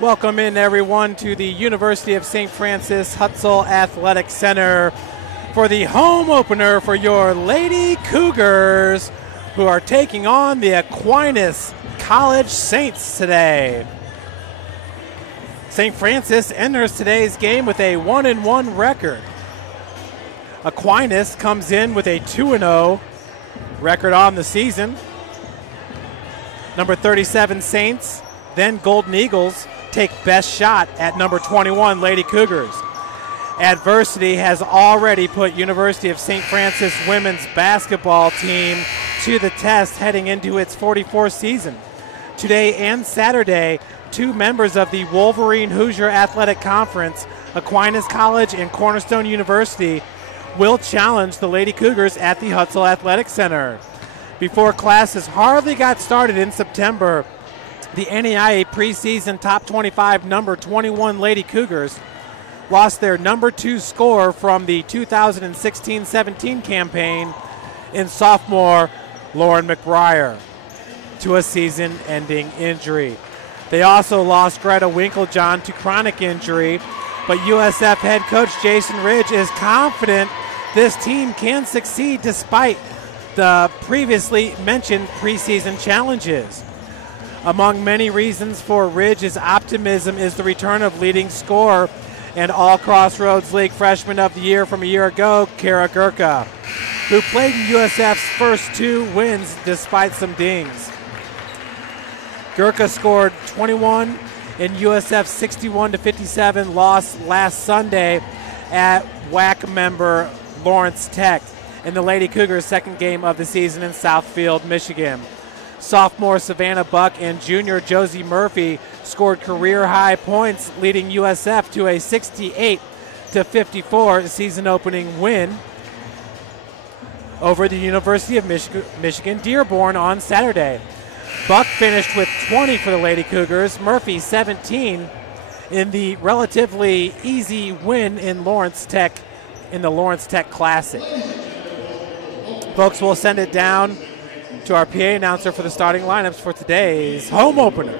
Welcome in, everyone, to the University of St. Francis Hutzel Athletic Center for the home opener for your Lady Cougars, who are taking on the Aquinas College Saints today. St. Francis enters today's game with a 1-1 record. Aquinas comes in with a 2-0 record on the season. Number 37 Saints, then Golden Eagles, take best shot at number 21 Lady Cougars. Adversity has already put University of St. Francis women's basketball team to the test heading into its 44th season. Today and Saturday, two members of the Wolverine Hoosier Athletic Conference, Aquinas College and Cornerstone University, will challenge the Lady Cougars at the Hutzel Athletic Center. Before classes hardly got started in September, the NAIA preseason top 25 number 21 Lady Cougars lost their number 2 scorer from the 2016-17 campaign in sophomore Lauren McBriar to a season-ending injury. They also lost Greta Winklejohn to chronic injury, but USF head coach Jason Ridge is confident this team can succeed despite the previously mentioned preseason challenges. Among many reasons for Ridge's optimism is the return of leading scorer and All-Crossroads League Freshman of the Year from a year ago, Kara Gurka, who played in USF's first 2 wins despite some dings. Gurka scored 21 in USF's 61-57 loss last Sunday at WAC member Lawrence Tech in the Lady Cougars' second game of the season in Southfield, Michigan. Sophomore Savannah Buck and junior Josie Murphy scored career-high points, leading USF to a 68-54 season-opening win over the University of Michigan Dearborn on Saturday. Buck finished with 20 for the Lady Cougars, Murphy 17 in the relatively easy win in Lawrence Tech in the Lawrence Tech Classic. Folks, we'll send it down to our PA announcer for the starting lineups for today's home opener.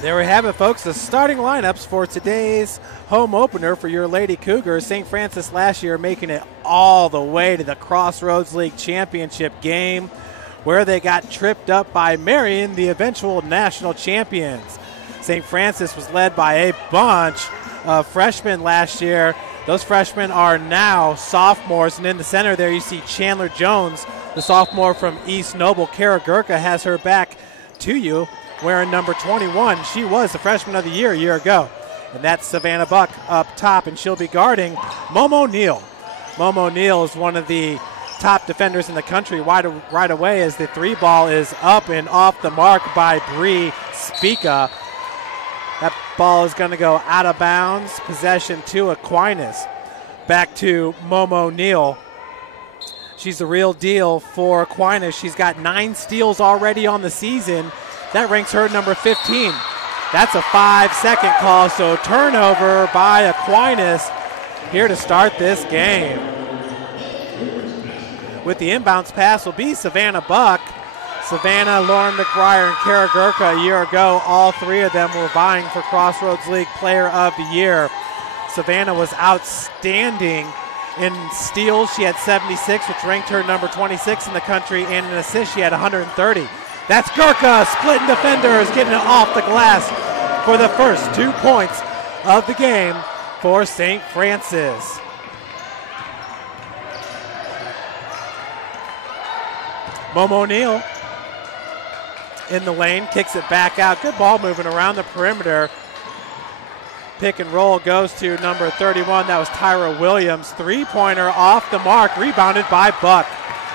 There we have it, folks, the starting lineups for today's home opener for your Lady Cougars. St. Francis last year making it all the way to the Crossroads League Championship game, where they got tripped up by Marion, the eventual national champions. St. Francis was led by a bunch of freshmen last year. Those freshmen are now sophomores, and in the center there you see Chandler Jones, the sophomore from East Noble. Kara Gurka has her back to you, wearing number 21. She was the freshman of the year a year ago. And that's Savannah Buck up top, and she'll be guarding Momo Neal. Momo Neal is one of the top defenders in the country right away as the 3 ball is up and off the mark by Bree Spica. That ball is going to go out of bounds. Possession to Aquinas. Back to Momo Neal. She's the real deal for Aquinas. She's got 9 steals already on the season. That ranks her number 15. That's a 5-second call, so turnover by Aquinas here to start this game. With the inbounds pass will be Savannah Buck. Savannah, Lauren McBriar, and Kara Gurka a year ago, all 3 of them were vying for Crossroads League Player of the Year. Savannah was outstanding in steals. She had 76, which ranked her number 26 in the country, and in assists she had 130. That's Gurka, splitting defenders, getting it off the glass for the first 2 points of the game for St. Francis. Momo Neal in the lane, kicks it back out. Good ball moving around the perimeter. Pick and roll goes to number 31. That was Tyra Williams. 3-pointer off the mark, rebounded by Buck.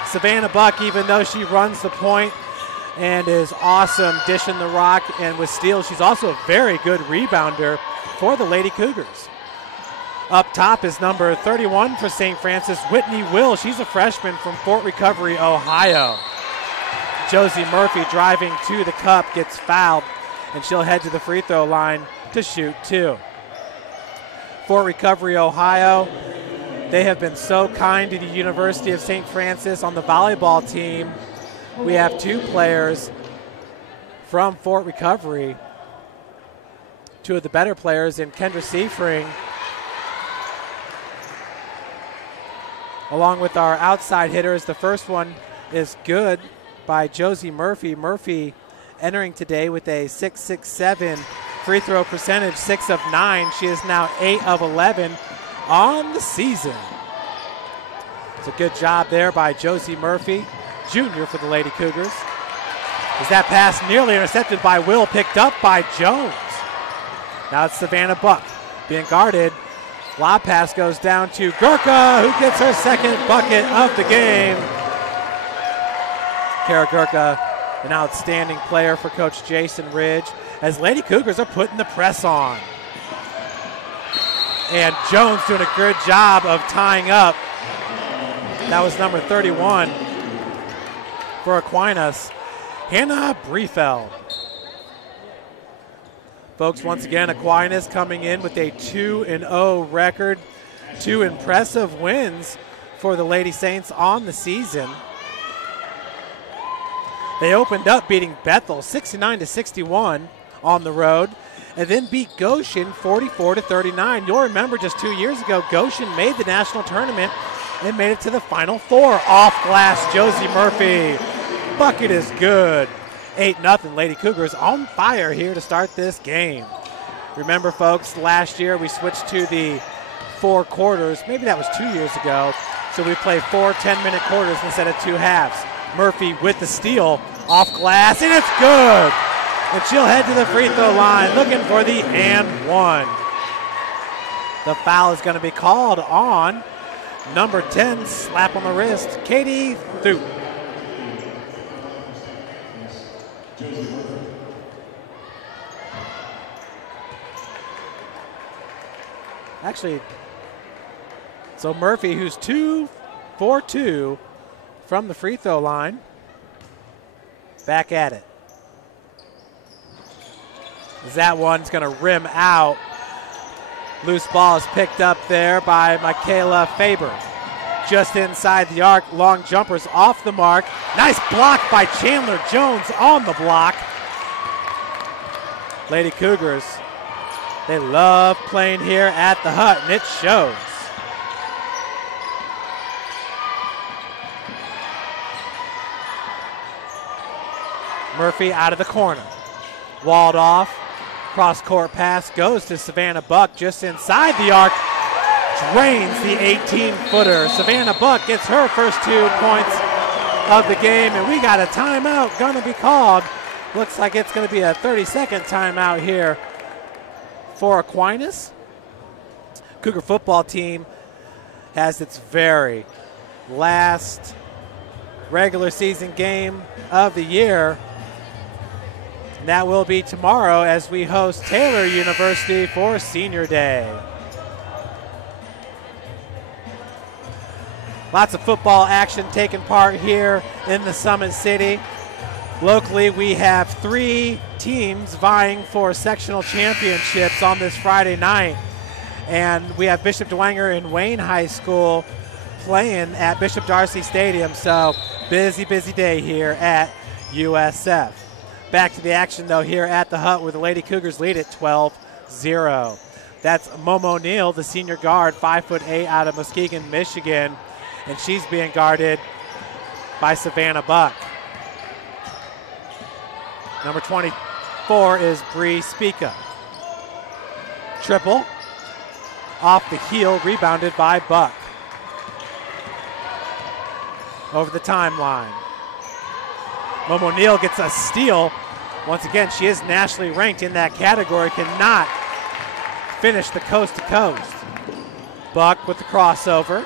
Savannah Buck, even though she runs the point and is awesome dishing the rock and with steals, she's also a very good rebounder for the Lady Cougars. Up top is number 31 for St. Francis, Whitney Will. She's a freshman from Fort Recovery, Ohio. Josie Murphy driving to the cup, gets fouled, and she'll head to the free throw line to shoot 2. Fort Recovery, Ohio, they have been so kind to the University of St. Francis on the volleyball team. We have 2 players from Fort Recovery, 2 of the better players in Kendra Seifring, along with our outside hitters. The first one is good by Josie Murphy. Murphy entering today with a 6.67 free throw percentage, 6 of 9. She is now 8 of 11 on the season. It's a good job there by Josie Murphy, junior for the Lady Cougars. As that pass nearly intercepted by Will, picked up by Jones. Now it's Savannah Buck being guarded. Lob pass goes down to Gurka, who gets her second bucket of the game. Kara Gurka, an outstanding player for Coach Jason Ridge, as Lady Cougars are putting the press on. And Jones doing a good job of tying up. That was number 31 for Aquinas, Hannah Briefeld. Folks, once again, Aquinas coming in with a 2-0 record. 2 impressive wins for the Lady Saints on the season. They opened up beating Bethel 69-61 on the road, and then beat Goshen 44-39. You'll remember just 2 years ago, Goshen made the national tournament and made it to the Final Four. Off glass, Josie Murphy. Bucket is good. 8-0. Lady Cougars on fire here to start this game. Remember, folks, last year we switched to the 4 quarters. Maybe that was 2 years ago. So we play 4 10-minute quarters instead of 2 halves. Murphy with the steal, off glass, and it's good. And she'll head to the free throw line looking for the and 1. The foul is going to be called on number 10, slap on the wrist, Katie Thute. Actually, so Murphy, who's 2 for 2 from the free throw line, back at it. That one's going to rim out. Loose ball is picked up there by Michaela Faber. Just inside the arc, long jumpers off the mark. Nice block by Chandler Jones on the block. Lady Cougars, they love playing here at the Hut, and it shows. Murphy out of the corner. Walled off. Cross-court pass goes to Savannah Buck just inside the arc. Drains the 18-footer. Savannah Buck gets her first 2 points of the game, and we got a timeout going to be called. Looks like it's going to be a 30-second timeout here for Aquinas. Cougar football team has its very last regular season game of the year And that will be tomorrow as we host Taylor University for Senior Day. Lots of football action taking part here in the Summit City. Locally, we have 3 teams vying for sectional championships on this Friday night. And we have Bishop Dwenger and Wayne High School playing at Bishop Darcy Stadium. So busy, busy day here at USF. Back to the action, though, here at the Hut where the Lady Cougars lead at 12-0. That's Momo Neal, the senior guard, 5'8" out of Muskegon, Michigan. And she's being guarded by Savannah Buck. Number 24 is Bree Spica. Triple off the heel, rebounded by Buck. Over the timeline. Momo Neal gets a steal. Once again, she is nationally ranked in that category, cannot finish the coast to coast. Buck with the crossover.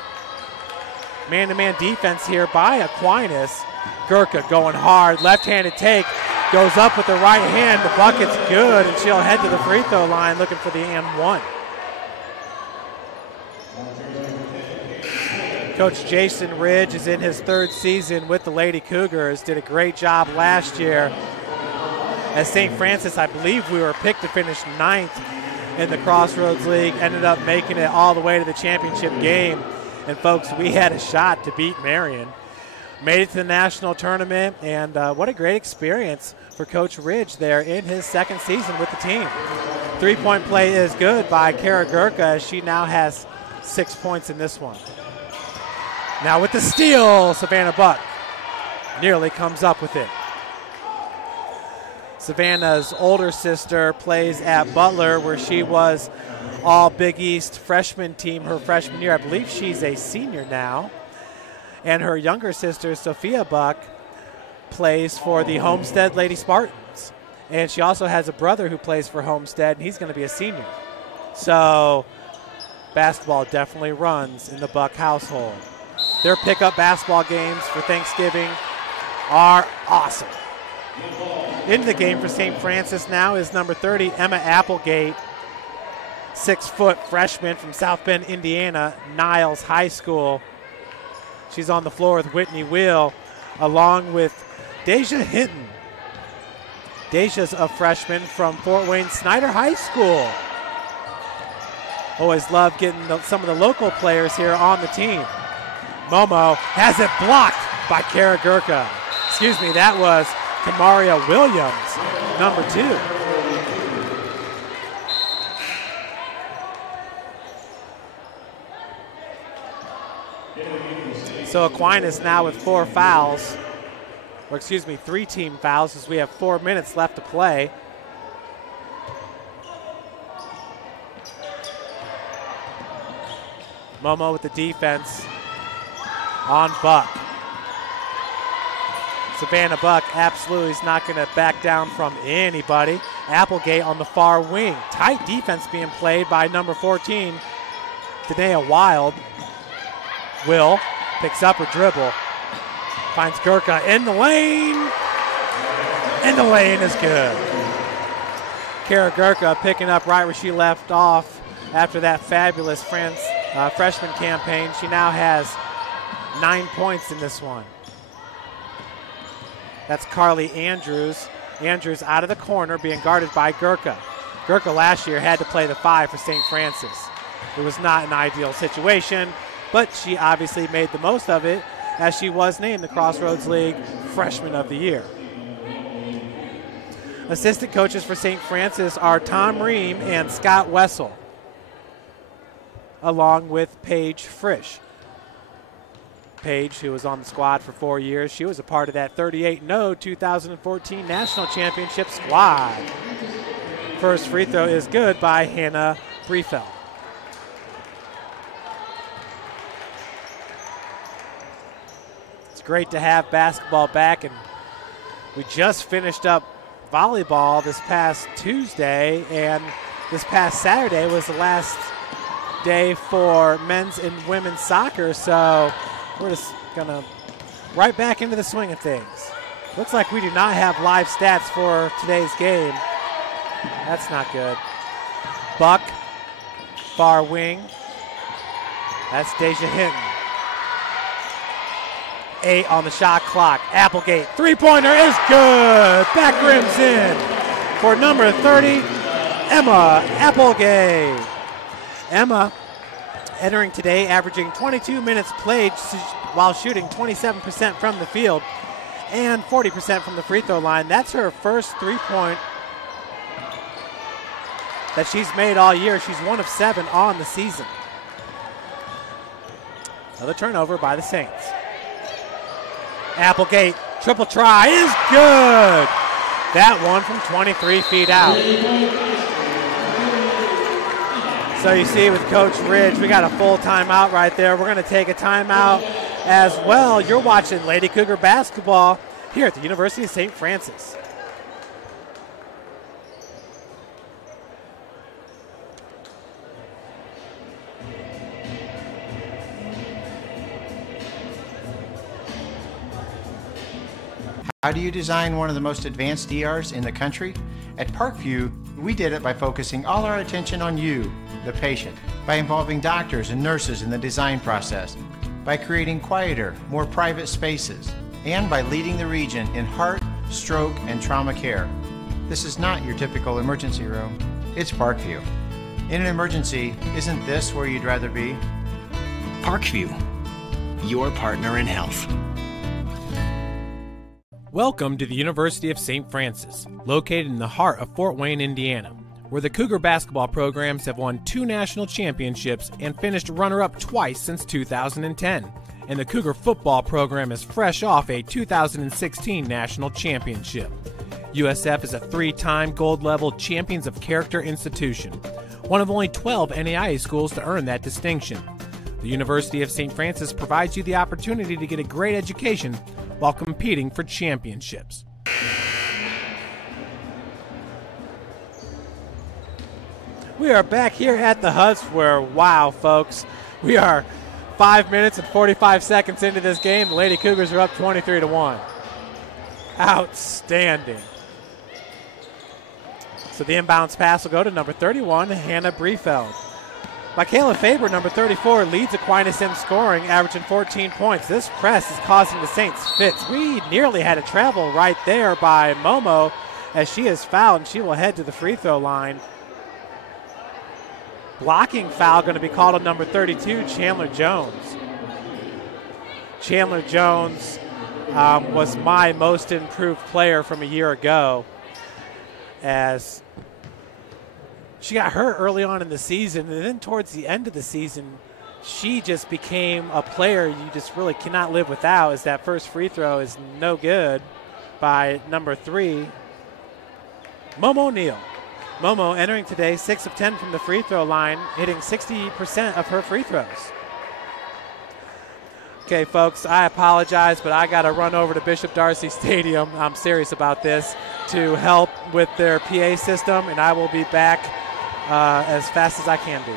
Man-to-man defense here by Aquinas. Gurka going hard, left-handed take, goes up with the right hand. The bucket's good, and she'll head to the free throw line looking for the and one. Coach Jason Ridge is in his 3rd season with the Lady Cougars. Did a great job last year. At St. Francis, I believe we were picked to finish 9th in the Crossroads League. Ended up making it all the way to the championship game. And folks, we had a shot to beat Marion. Made it to the national tournament, and what a great experience for Coach Ridge there in his 2nd season with the team. 3-point play is good by Kara Gurka, as she now has 6 points in this one. Now with the steal, Savannah Buck nearly comes up with it. Savannah's older sister plays at Butler, where she was all Big East freshman team her freshman year. I believe she's a senior now. And her younger sister, Sophia Buck, plays for the Homestead Lady Spartans. And she also has a brother who plays for Homestead, and he's going to be a senior. So basketball definitely runs in the Buck household. Their pickup basketball games for Thanksgiving are awesome. Into the game for St. Francis now is number 30, Emma Applegate, 6-foot freshman from South Bend, Indiana, Niles High School. She's on the floor with Whitney Wheel, along with Deja Hinton. Deja's a freshman from Fort Wayne Snyder High School. Always love getting some of the local players here on the team. Momo has it blocked by Kara Gurka. Excuse me, that was Kamaria Williams, number 2. So Aquinas now with 4 fouls, or excuse me, 3 team fouls, as we have 4 minutes left to play. Momo with the defense on Buck. Savannah Buck absolutely is not going to back down from anybody. Applegate on the far wing. Tight defense being played by number 14, Danae Wild. Will picks up her dribble. Finds Gurka in the lane. And the lane is good. Kara Gurka picking up right where she left off after that fabulous freshman campaign. She now has 9 points in this one. That's Carly Andrews. Andrews out of the corner being guarded by Gurka. Gurka last year had to play the 5 for St. Francis. It was not an ideal situation, but she obviously made the most of it as she was named the Crossroads League Freshman of the Year. Assistant coaches for St. Francis are Tom Ream and Scott Wessel, along with Paige Frisch. Paige, who was on the squad for 4 years, she was a part of that 38-0 2014 National Championship squad. First free throw is good by Hannah Briefeld. It's great to have basketball back, and we just finished up volleyball this past Tuesday, and this past Saturday was the last day for men's and women's soccer, so we're just gonna right back into the swing of things. Looks like we do not have live stats for today's game. That's not good. Buck, far wing. That's Deja Hinton. 8 on the shot clock. Applegate, three-pointer is good. Back rims in for number 30, Emma Applegate. Emma entering today, averaging 22 minutes played while shooting 27% from the field and 40% from the free throw line. That's her first three-point that she's made all year. She's 1 of 7 on the season. Another turnover by the Saints. Applegate, triple try is good. That one from 23 feet out. So you see with Coach Ridge, we got a full timeout right there. We're going to take a timeout as well. You're watching Lady Cougar basketball here at the University of St. Francis. How do you design one of the most advanced ERs in the country? At Parkview, we did it by focusing all our attention on you, the patient, by involving doctors and nurses in the design process, by creating quieter, more private spaces, and by leading the region in heart, stroke, and trauma care. This is not your typical emergency room. It's Parkview. In an emergency, isn't this where you'd rather be? Parkview, your partner in health. Welcome to the University of St. Francis, located in the heart of Fort Wayne, Indiana, where the Cougar basketball programs have won 2 national championships and finished runner-up twice since 2010. And the Cougar football program is fresh off a 2016 national championship. USF is a 3-time gold-level Champions of Character institution, one of only 12 NAIA schools to earn that distinction. The University of St. Francis provides you the opportunity to get a great education while competing for championships. We are back here at the Huts where, wow, folks, we are 5 minutes and 45 seconds into this game. The Lady Cougars are up 23-1. Outstanding. So the inbounds pass will go to number 31, Hannah Briefeld. Michaela Faber, number 34, leads Aquinas in scoring, averaging 14 points. This press is causing the Saints fits. We nearly had a travel right there by Momo as she is fouled, and she will head to the free throw line. Blocking foul going to be called on number 32, Chandler Jones. Chandler Jones was my most improved player from a year ago, as she got hurt early on in the season, and then towards the end of the season, she just became a player you just really cannot live without, as that first free throw is no good by number 3, Momo Neal. Momo entering today 6 of 10 from the free throw line, hitting 60% of her free throws. Okay, folks, I apologize, but I got to run over to Bishop Darcy Stadium. I'm serious about this, to help with their PA system, and I will be back as fast as I can be.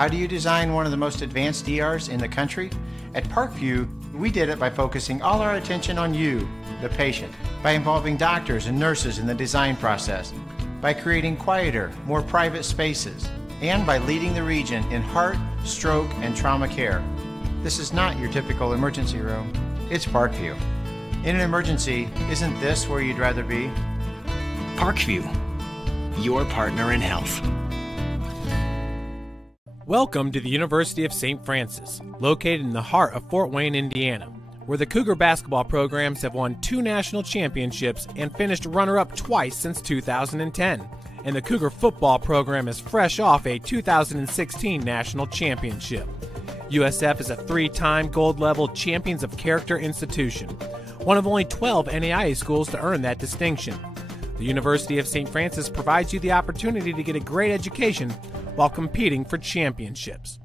How do you design one of the most advanced ERs in the country? At Parkview, we did it by focusing all our attention on you, the patient, by involving doctors and nurses in the design process, by creating quieter, more private spaces, and by leading the region in heart, stroke, and trauma care. This is not your typical emergency room. It's Parkview. In an emergency, isn't this where you'd rather be? Parkview, your partner in health. Welcome to the University of St. Francis, located in the heart of Fort Wayne, Indiana, where the Cougar basketball programs have won 2 national championships and finished runner-up twice since 2010. And the Cougar football program is fresh off a 2016 national championship. USF is a 3-time gold-level Champions of Character institution, one of only 12 NAIA schools to earn that distinction. The University of St. Francis provides you the opportunity to get a great education while competing for championships.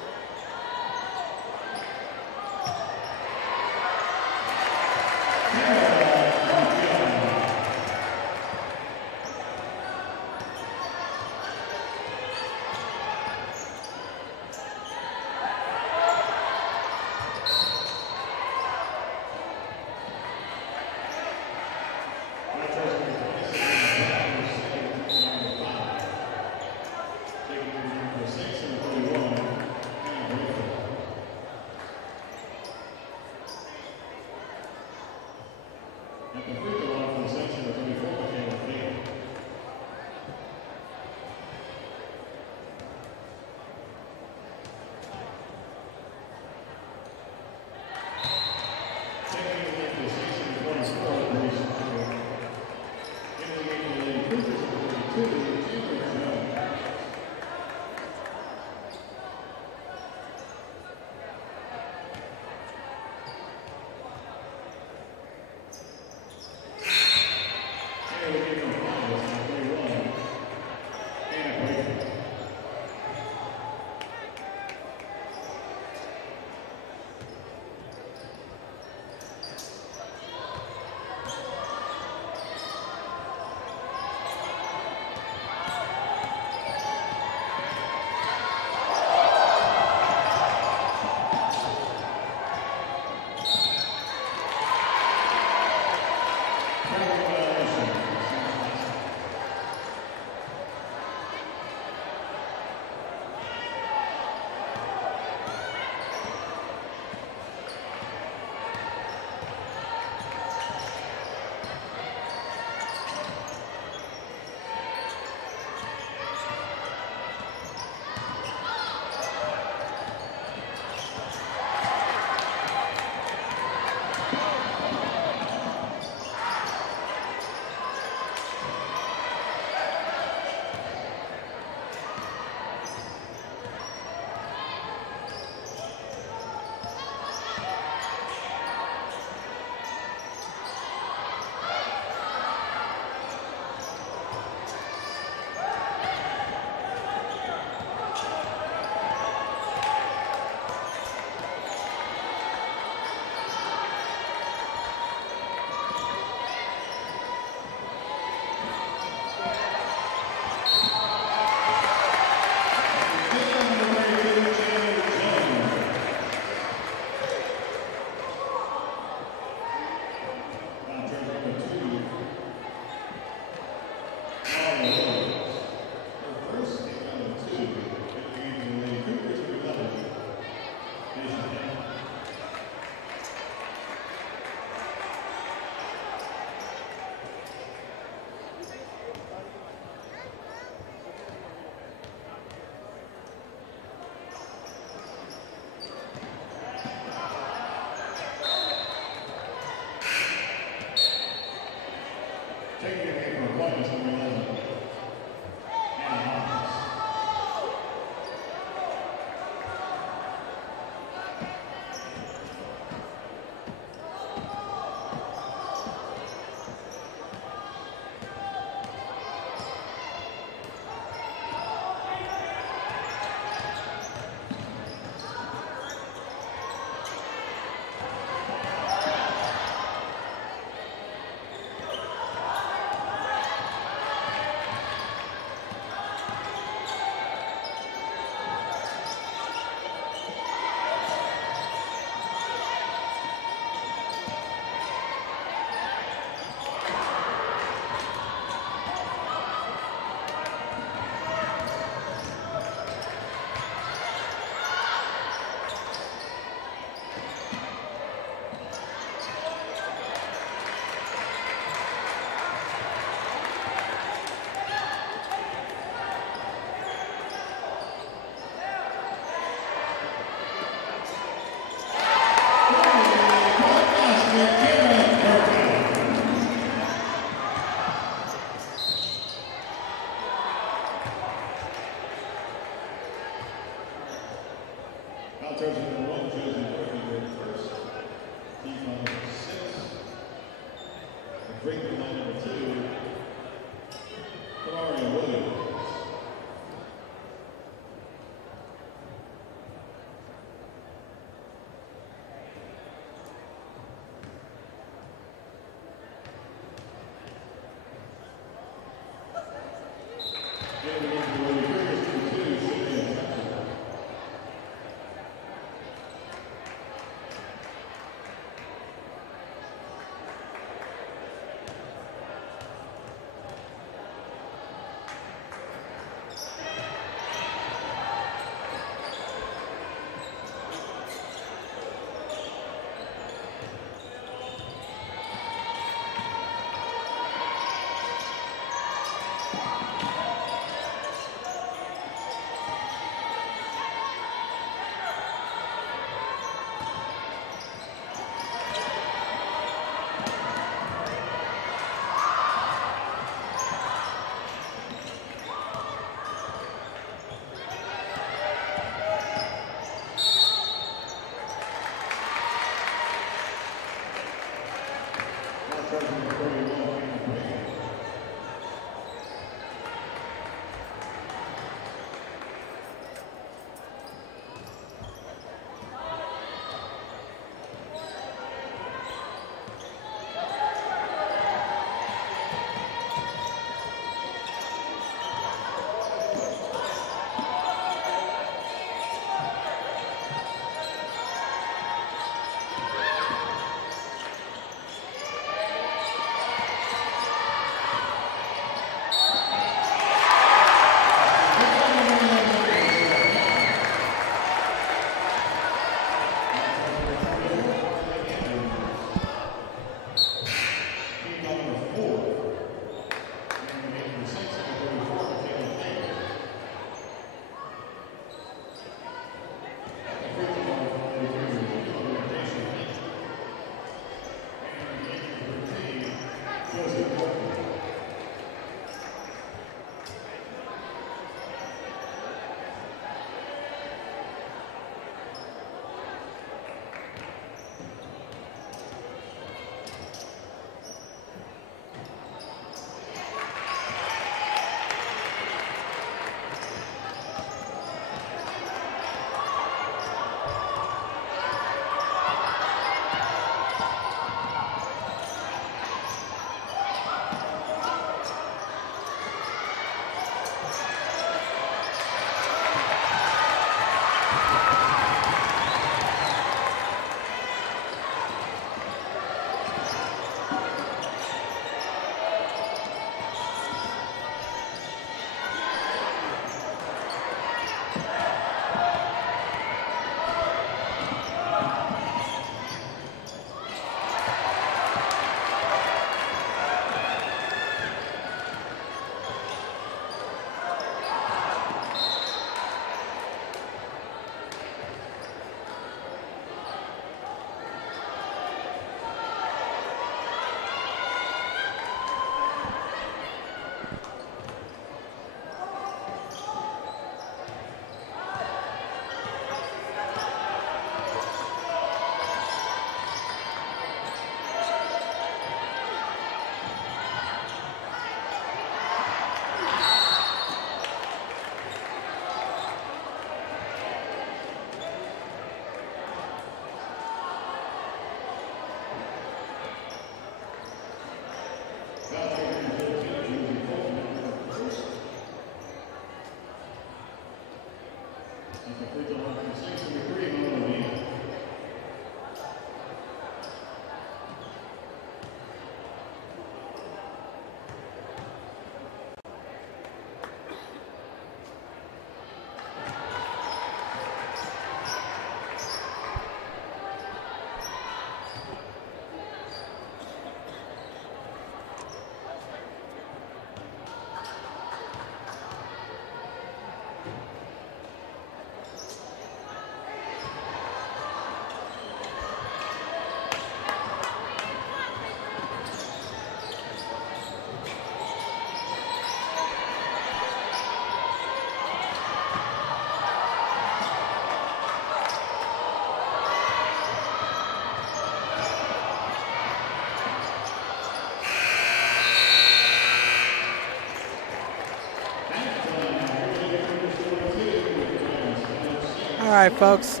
right, folks.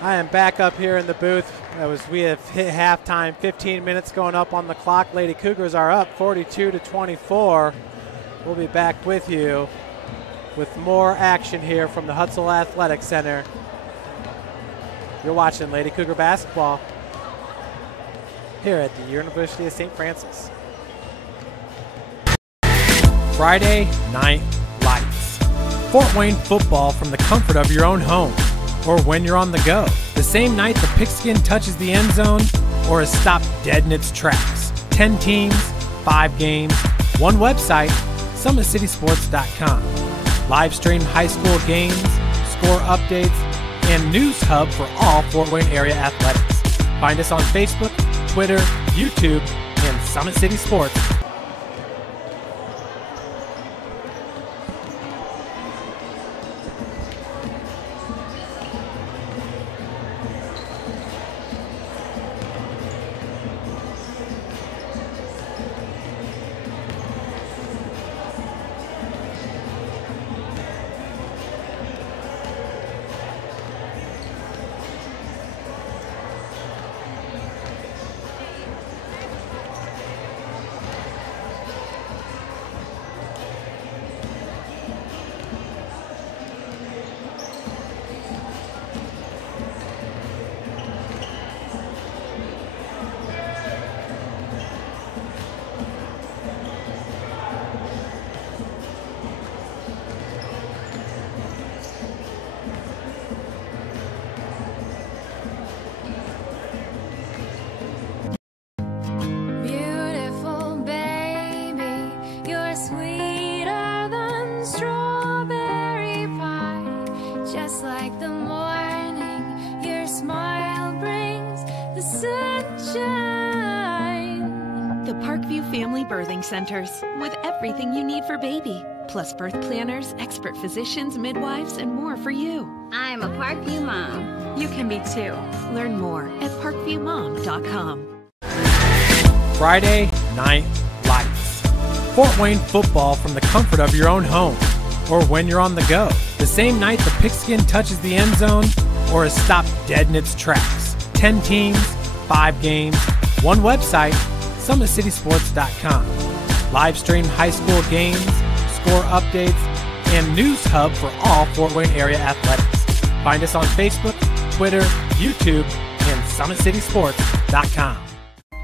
I am back up here in the booth. We have hit halftime, 15 minutes going up on the clock. Lady Cougars are up 42-24. We'll be back with you with more action here from the Hutzel Athletic Center. You're watching Lady Cougar basketball here at the University of St. Francis. Friday Night Lights. Fort Wayne football from the comfort of your own home or when you're on the go. The same night the pigskin touches the end zone or is stopped dead in its tracks. 10 teams, 5 games, one website, SummitCitySports.com. Live stream high school games, score updates, and news hub for all Fort Wayne area athletics. Find us on Facebook, Twitter, YouTube, and Summit City Sports. Centers with everything you need for baby, plus birth planners, expert physicians, midwives, and more for you. I'm a Parkview mom. You can be too. Learn more at parkviewmom.com. Friday Night Lights. Fort Wayne football from the comfort of your own home or when you're on the go. The same night the pigskin touches the end zone or is stopped dead in its tracks. 10 teams, 5 games, one website, SummitCitySports.com. Live stream high school games, score updates, and news hub for all Fort Wayne area athletics. Find us on Facebook, Twitter, YouTube, and SummitCitySports.com.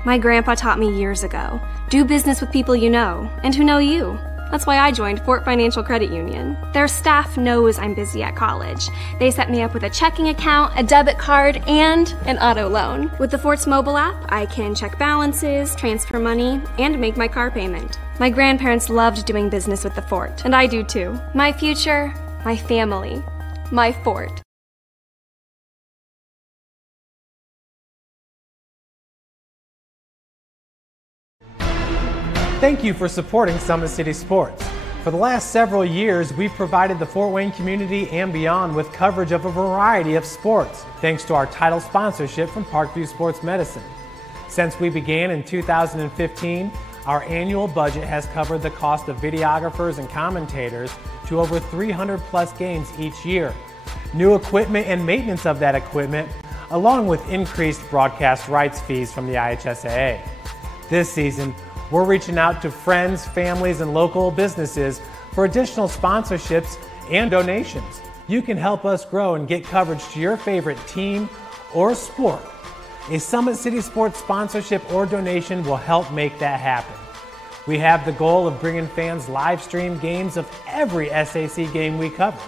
My grandpa taught me years ago, do business with people you know and who know you. That's why I joined Fort Financial Credit Union. Their staff knows I'm busy at college. They set me up with a checking account, a debit card, and an auto loan. With the Fort's mobile app, I can check balances, transfer money, and make my car payment. My grandparents loved doing business with the Fort, and I do too. My future, my family, my Fort. Thank you for supporting Summit City Sports. For the last several years, we've provided the Fort Wayne community and beyond with coverage of a variety of sports, thanks to our title sponsorship from Parkview Sports Medicine. Since we began in 2015, our annual budget has covered the cost of videographers and commentators to over 300 plus games each year, new equipment and maintenance of that equipment, along with increased broadcast rights fees from the IHSAA. This season, we're reaching out to friends, families, and local businesses for additional sponsorships and donations. You can help us grow and get coverage to your favorite team or sport. A Summit City Sports sponsorship or donation will help make that happen. We have the goal of bringing fans live stream games of every SAC game we cover.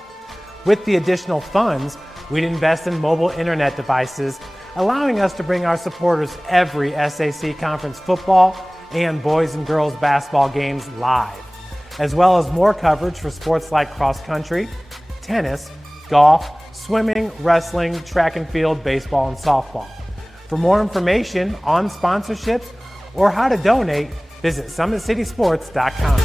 With the additional funds, we'd invest in mobile internet devices, allowing us to bring our supporters every SAC conference football and boys and girls basketball games live, as well as more coverage for sports like cross country, tennis, golf, swimming, wrestling, track and field, baseball, and softball. For more information on sponsorships or how to donate, visit SummitCitySports.com.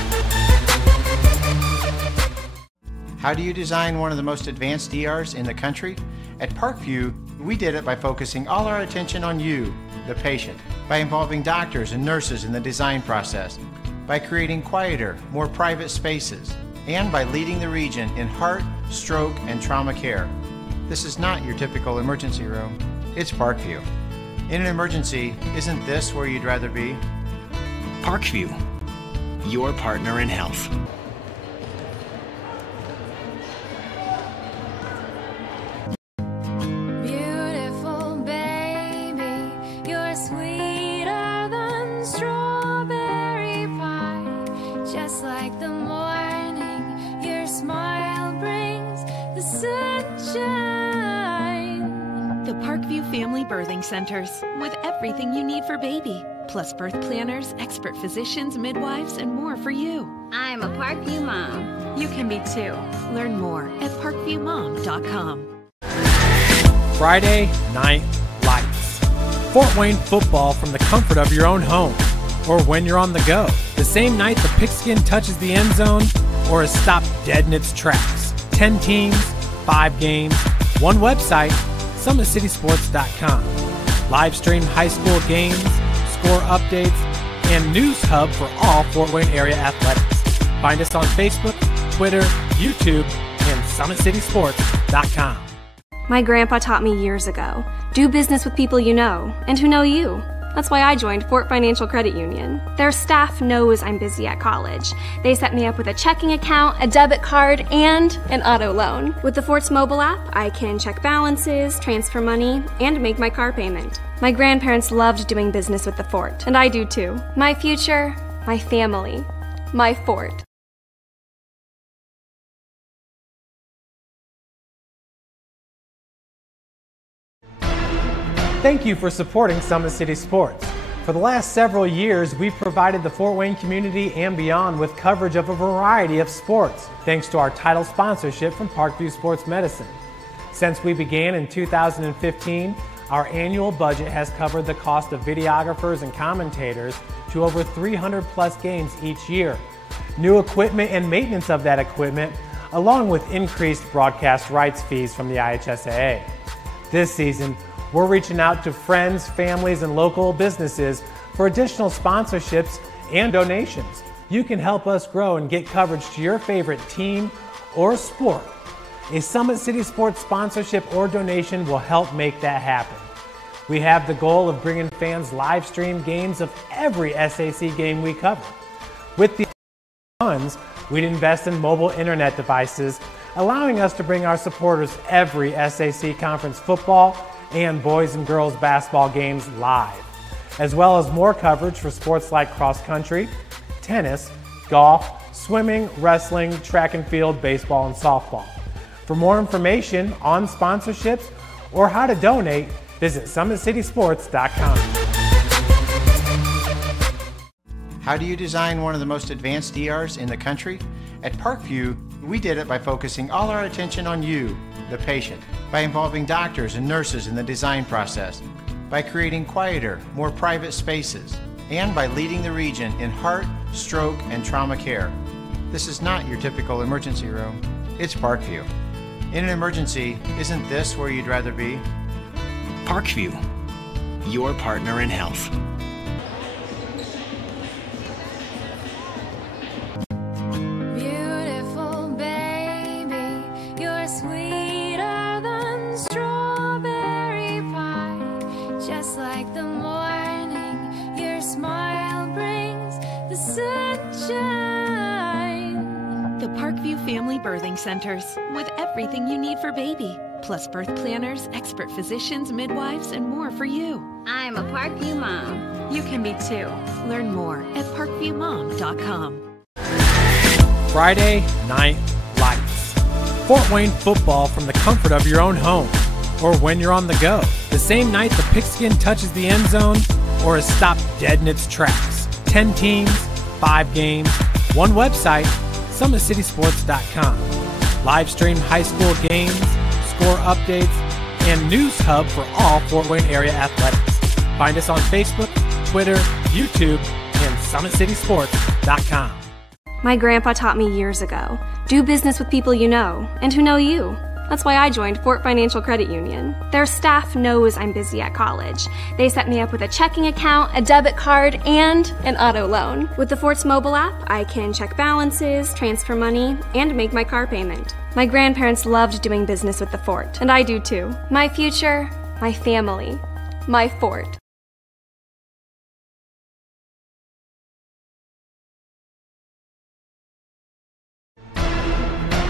How do you design one of the most advanced ERs in the country? At Parkview, we did it by focusing all our attention on you, the patient, by involving doctors and nurses in the design process, by creating quieter, more private spaces, and by leading the region in heart, stroke, and trauma care. This is not your typical emergency room. It's Parkview. In an emergency, isn't this where you'd rather be? Parkview, your partner in health. Beautiful baby, you're sweeter than strawberry pie. Just like the morning, your smile brings the sunshine. The Parkview Family Birthing Centers, with everything you need for baby, plus birth planners, expert physicians, midwives, and more for you. I'm a Parkview mom. You can be too. Learn more at parkviewmom.com. Friday Night Lights. Fort Wayne football from the comfort of your own home or when you're on the go. The same night the pigskin touches the end zone or is stopped dead in its tracks. 10 teams, 5 games, one website, summitcitysports.com. Live stream high school games, score updates, and news hub for all Fort Wayne area athletics. Find us on Facebook, Twitter, YouTube, and summitcitysports.com. My grandpa taught me years ago, do business with people you know and who know you. That's why I joined Fort Financial Credit Union. Their staff knows I'm busy at college. They set me up with a checking account, a debit card, and an auto loan. With the Fort's mobile app, I can check balances, transfer money, and make my car payment. My grandparents loved doing business with the Fort, and I do too. My future, my family, my Fort. Thank you for supporting Summit City Sports. For the last several years, we've provided the Fort Wayne community and beyond with coverage of a variety of sports, thanks to our title sponsorship from Parkview Sports Medicine. Since we began in 2015, our annual budget has covered the cost of videographers and commentators to over 300 plus games each year. New equipment and maintenance of that equipment, along with increased broadcast rights fees from the IHSAA. This season, we're reaching out to friends, families, and local businesses for additional sponsorships and donations. You can help us grow and get coverage to your favorite team or sport. A Summit City Sports sponsorship or donation will help make that happen. We have the goal of bringing fans live stream games of every SAC game we cover. With the funds, we'd invest in mobile internet devices, allowing us to bring our supporters every SAC conference football and boys and girls basketball games live, as well as more coverage for sports like cross country, tennis, golf, swimming, wrestling, track and field, baseball, and softball. For more information on sponsorships or how to donate, visit summitcitysports.com. How do you design one of the most advanced ERs in the country? At Parkview, we did it by focusing all our attention on you, the patient, by involving doctors and nurses in the design process, by creating quieter, more private spaces, and by leading the region in heart, stroke, and trauma care. This is not your typical emergency room. It's Parkview. In an emergency, isn't this where you'd rather be? Parkview, your partner in health. Beautiful baby, you're sweeter than strawberry pie. Just like the morning, your smile brings the sunshine. The Parkview Family Birthing Centers, with everything you need for baby, plus birth planners, expert physicians, midwives, and more for you. I'm a Parkview mom. You can be too. Learn more at parkviewmom.com. Friday Night Lights. Fort Wayne football from the comfort of your own home or when you're on the go. The same night the pigskin touches the end zone or is stopped dead in its tracks. 10 teams, 5 games, one website, summitcitysports.com. Live stream high school games, score updates, and news hub for all Fort Wayne area athletics. Find us on Facebook, Twitter, YouTube, and summitcitysports.com. My grandpa taught me years ago, do business with people you know and who know you. That's why I joined Fort Financial Credit Union. Their staff knows I'm busy at college. They set me up with a checking account, a debit card, and an auto loan. With the Fort's mobile app, I can check balances, transfer money, and make my car payment. My grandparents loved doing business with the Fort, and I do too. My future, my family, my Fort.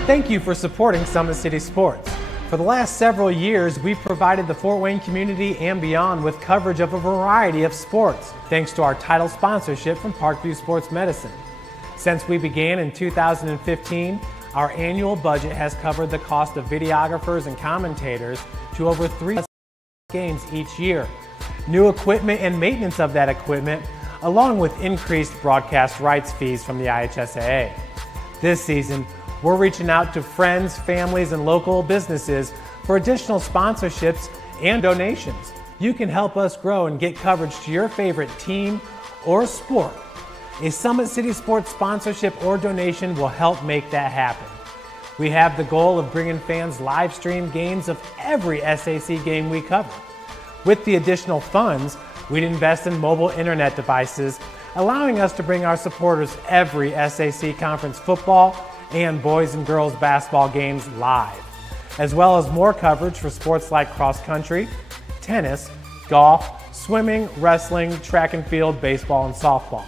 Thank you for supporting Summit City Sports. For the last several years, we've provided the Fort Wayne community and beyond with coverage of a variety of sports, thanks to our title sponsorship from Parkview Sports Medicine. Since we began in 2015, our annual budget has covered the cost of videographers and commentators to over 3 games each year, new equipment and maintenance of that equipment, along with increased broadcast rights fees from the IHSAA. This season, we're reaching out to friends, families, and local businesses for additional sponsorships and donations. You can help us grow and get coverage to your favorite team or sport. A Summit City Sports sponsorship or donation will help make that happen. We have the goal of bringing fans live stream games of every SAC game we cover. With the additional funds, we'd invest in mobile internet devices, allowing us to bring our supporters every SAC conference football and boys and girls basketball games live, as well as more coverage for sports like cross country, tennis, golf, swimming, wrestling, track and field, baseball, and softball.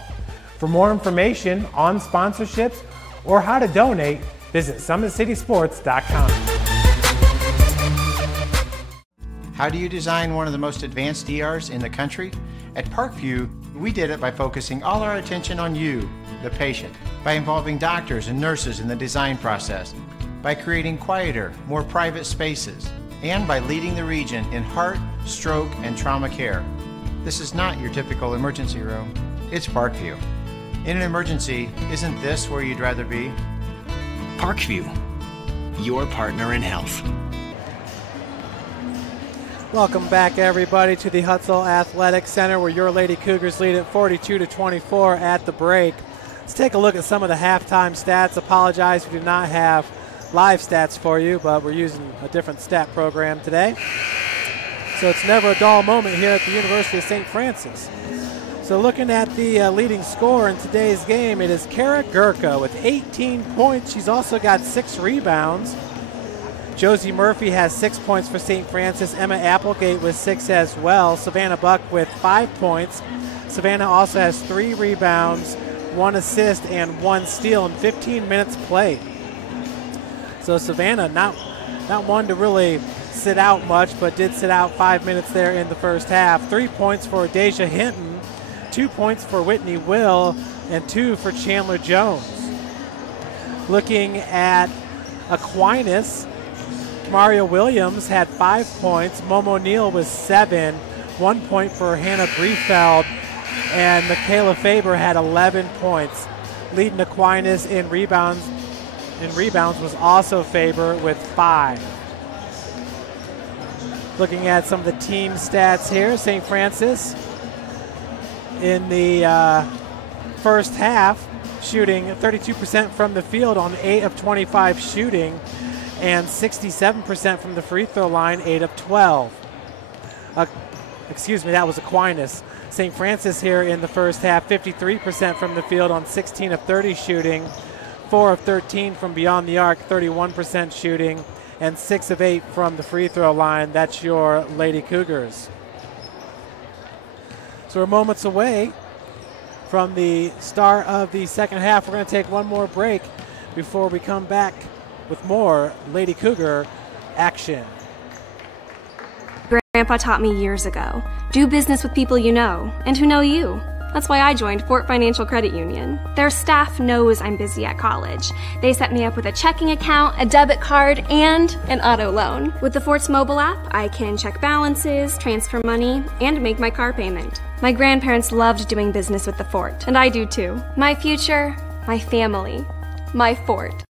For more information on sponsorships or how to donate, visit summitcitysports.com. How do you design one of the most advanced ERs in the country? At Parkview, we did it by focusing all our attention on you, the patient, by involving doctors and nurses in the design process, by creating quieter, more private spaces, and by leading the region in heart, stroke, and trauma care. This is not your typical emergency room. It's Parkview. In an emergency, isn't this where you'd rather be? Parkview, your partner in health. Welcome back, everybody, to the Hutzel Athletic Center, where your Lady Cougars lead at 42-24 at the break. Let's take a look at some of the halftime stats. Apologize we do not have live stats for you, but we're using a different stat program today. So it's never a dull moment here at the University of St. Francis. So looking at the leading scorer in today's game, it is Kara Gurka with 18 points. She's also got 6 rebounds. Josie Murphy has 6 points for St. Francis. Emma Applegate with 6 as well. Savannah Buck with 5 points. Savannah also has 3 rebounds, 1 assist, and 1 steal in 15 minutes played. So Savannah not one to really sit out much, but did sit out 5 minutes there in the first half. 3 points for Deja Hinton, 2 points for Whitney Will, and 2 for Chandler Jones. Looking at Aquinas, Mario Williams had 5 points. Momo Neal was 7. 1 point for Hannah Briefeld. And Michaela Faber had 11 points. Leading Aquinas in rebounds was also Faber with 5. Looking at some of the team stats here, St. Francis in the first half shooting 32% from the field on 8 of 25 shooting, and 67% from the free throw line, 8 of 12. Excuse me, that was Aquinas. St. Francis here in the first half, 53% from the field on 16 of 30 shooting, 4 of 13 from beyond the arc, 31% shooting, and 6 of 8 from the free throw line. That's your Lady Cougars. So we're moments away from the start of the second half. We're going to take one more break before we come back with more Lady Cougar action. Grandpa taught me years ago, do business with people you know and who know you. That's why I joined Fort Financial Credit Union. Their staff knows I'm busy at college. They set me up with a checking account, a debit card, and an auto loan. With the Fort's mobile app, I can check balances, transfer money, and make my car payment. My grandparents loved doing business with the Fort, and I do too. My future, my family, my Fort.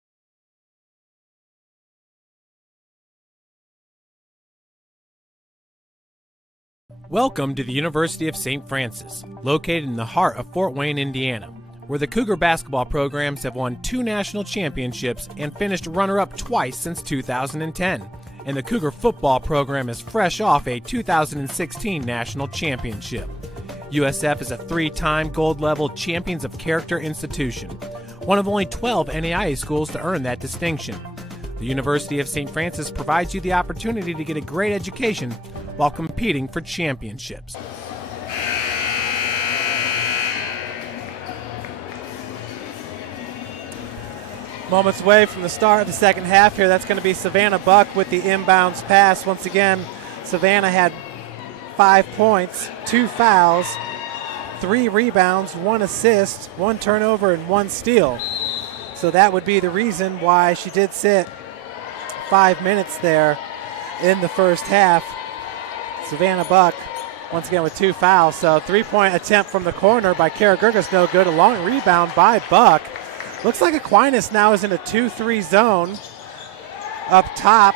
Welcome to the University of St. Francis, located in the heart of Fort Wayne, Indiana. where the Cougar basketball programs have won 2 national championships and finished runner-up twice since 2010. And the Cougar football program is fresh off a 2016 national championship. USF is a 3-time gold-level Champions of Character institution, one of only 12 NAIA schools to earn that distinction. The University of St. Francis provides you the opportunity to get a great education while competing for championships. Moments away from the start of the second half here. That's going to be Savannah Buck with the inbounds pass. Once again, Savannah had 5 points, 2 fouls, 3 rebounds, 1 assist, 1 turnover, and 1 steal. So that would be the reason why she did sit 5 minutes there in the first half. Savannah Buck, once again, with 2 fouls. So 3-point attempt from the corner by Kara Gerges, no good. A long rebound by Buck. Looks like Aquinas now is in a 2-3 zone up top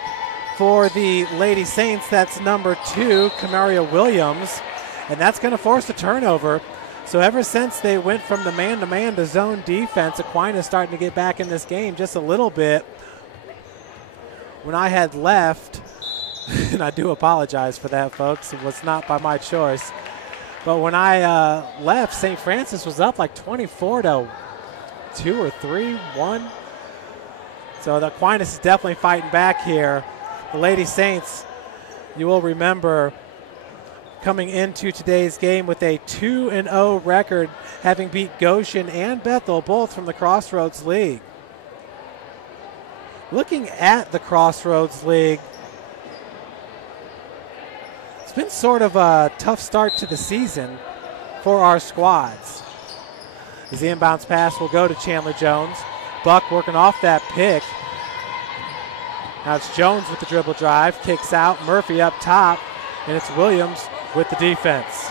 for the Lady Saints. That's number 2, Kamaria Williams, and that's going to force a turnover. So ever since they went from the man-to-man to zone defense, Aquinas starting to get back in this game just a little bit. When I had left, and I do apologize for that, folks, it was not by my choice, but when I left, St. Francis was up like 24-2 or 3-1. So the Aquinas is definitely fighting back here. The Lady Saints, you will remember, coming into today's game with a 2-0 record, having beat Goshen and Bethel, both from the Crossroads League. Looking at the Crossroads League, it's been sort of a tough start to the season for our squads. As the inbounds pass will go to Chandler Jones. Buck working off that pick. Now it's Jones with the dribble drive, kicks out, Murphy up top, and it's Williams with the defense.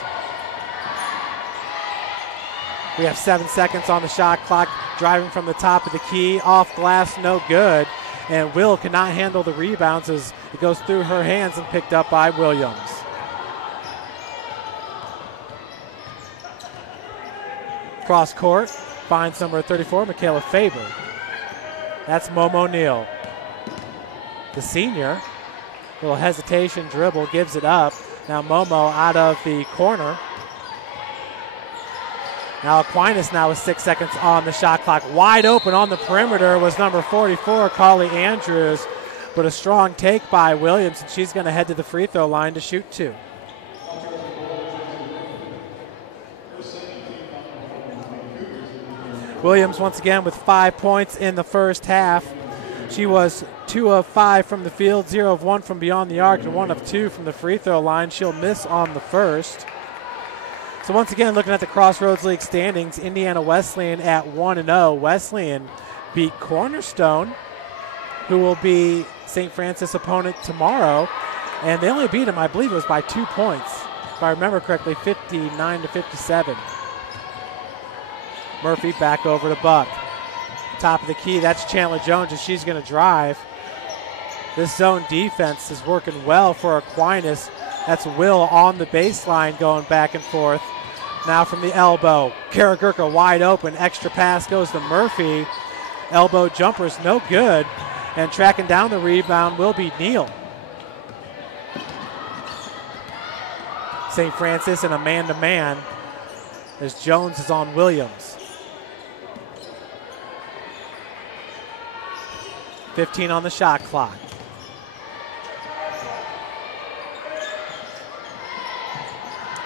We have 7 seconds on the shot clock, driving from the top of the key, off glass, no good, and Will cannot handle the rebounds as it goes through her hands and picked up by Williams. Cross court, finds number 34, Michaela Faber. That's Momo Neal. The senior, little hesitation dribble, gives it up. Now Momo out of the corner. Now Aquinas now with 6 seconds on the shot clock. Wide open on the perimeter was number 44, Carly Andrews, but a strong take by Williams, and she's going to head to the free throw line to shoot 2. Williams once again with 5 points in the first half. She was 2 of 5 from the field, 0 of 1 from beyond the arc, and 1 of 2 from the free throw line. She'll miss on the first. So once again, looking at the Crossroads League standings, Indiana Wesleyan at 1-0. Wesleyan beat Cornerstone, who will be St. Francis opponent tomorrow, and they only beat them, I believe it was by 2 points, if I remember correctly, 59-57. Murphy back over to Buck. Top of the key, that's Chandler Jones, and she's going to drive. This zone defense is working well for Aquinas. That's Will on the baseline going back and forth. Now from the elbow, Kara Gurka wide open. Extra pass goes to Murphy. Elbow jumper's no good. And tracking down the rebound will be Neal. St. Francis in a man-to-man as Jones is on Williams. 15 on the shot clock.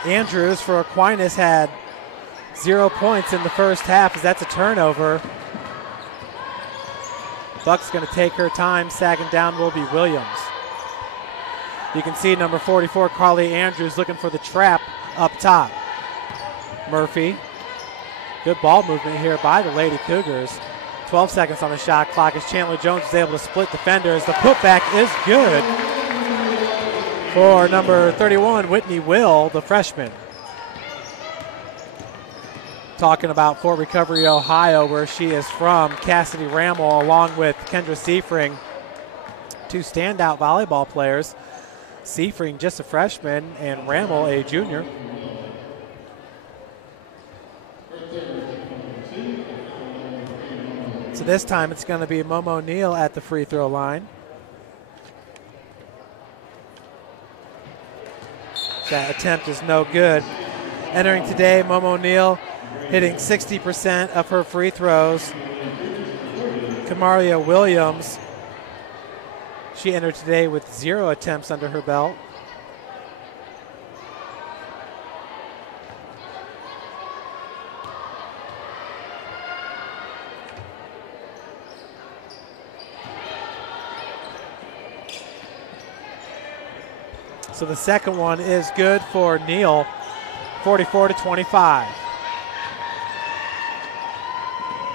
Andrews for Aquinas had 0 points in the first half as that's a turnover. Buck's going to take her time. Sagging down will be Williams. You can see number 44, Carly Andrews, looking for the trap up top. Murphy. Good ball movement here by the Lady Cougars. 12 seconds on the shot clock as Chandler Jones is able to split defenders. The putback is good for number 31, Whitney Will, the freshman. Talking about Fort Recovery, Ohio, where she is from, Cassidy Rammel along with Kendra Seifring, 2 standout volleyball players. Seifring just a freshman and Rammel a junior. So this time it's going to be Momo Neal at the free throw line. That attempt is no good. Entering today, Momo Neal hitting 60% of her free throws. Kamaria Williams, she entered today with 0 attempts under her belt. So the second one is good for Neal, 44-25.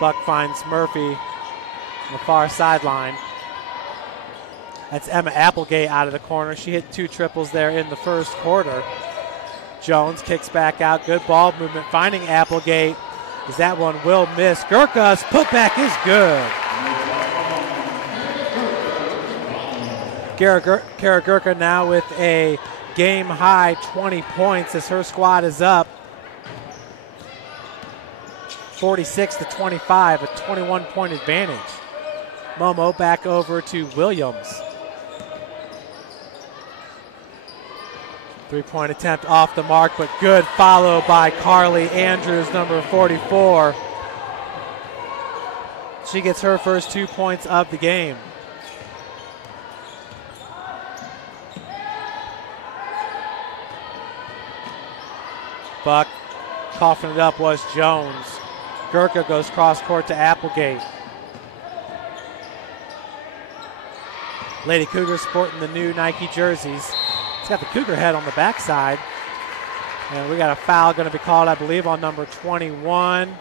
Buck finds Murphy on the far sideline. That's Emma Applegate out of the corner. She hit 2 triples there in the first quarter. Jones kicks back out. Good ball movement, finding Applegate. As that one will miss. Gurkha's putback is good. Kara Gurkha now with a game-high 20 points as her squad is up 46-25, a 21-point advantage. Momo back over to Williams. 3-point attempt off the mark, but good follow by Carly Andrews, number 44. She gets her first 2 points of the game. Buck coughing it up was Jones. Gurkha goes cross court to Applegate. Lady Cougars sporting the new Nike jerseys. It's got the Cougar head on the backside. And we got a foul going to be called, I believe, on number 21.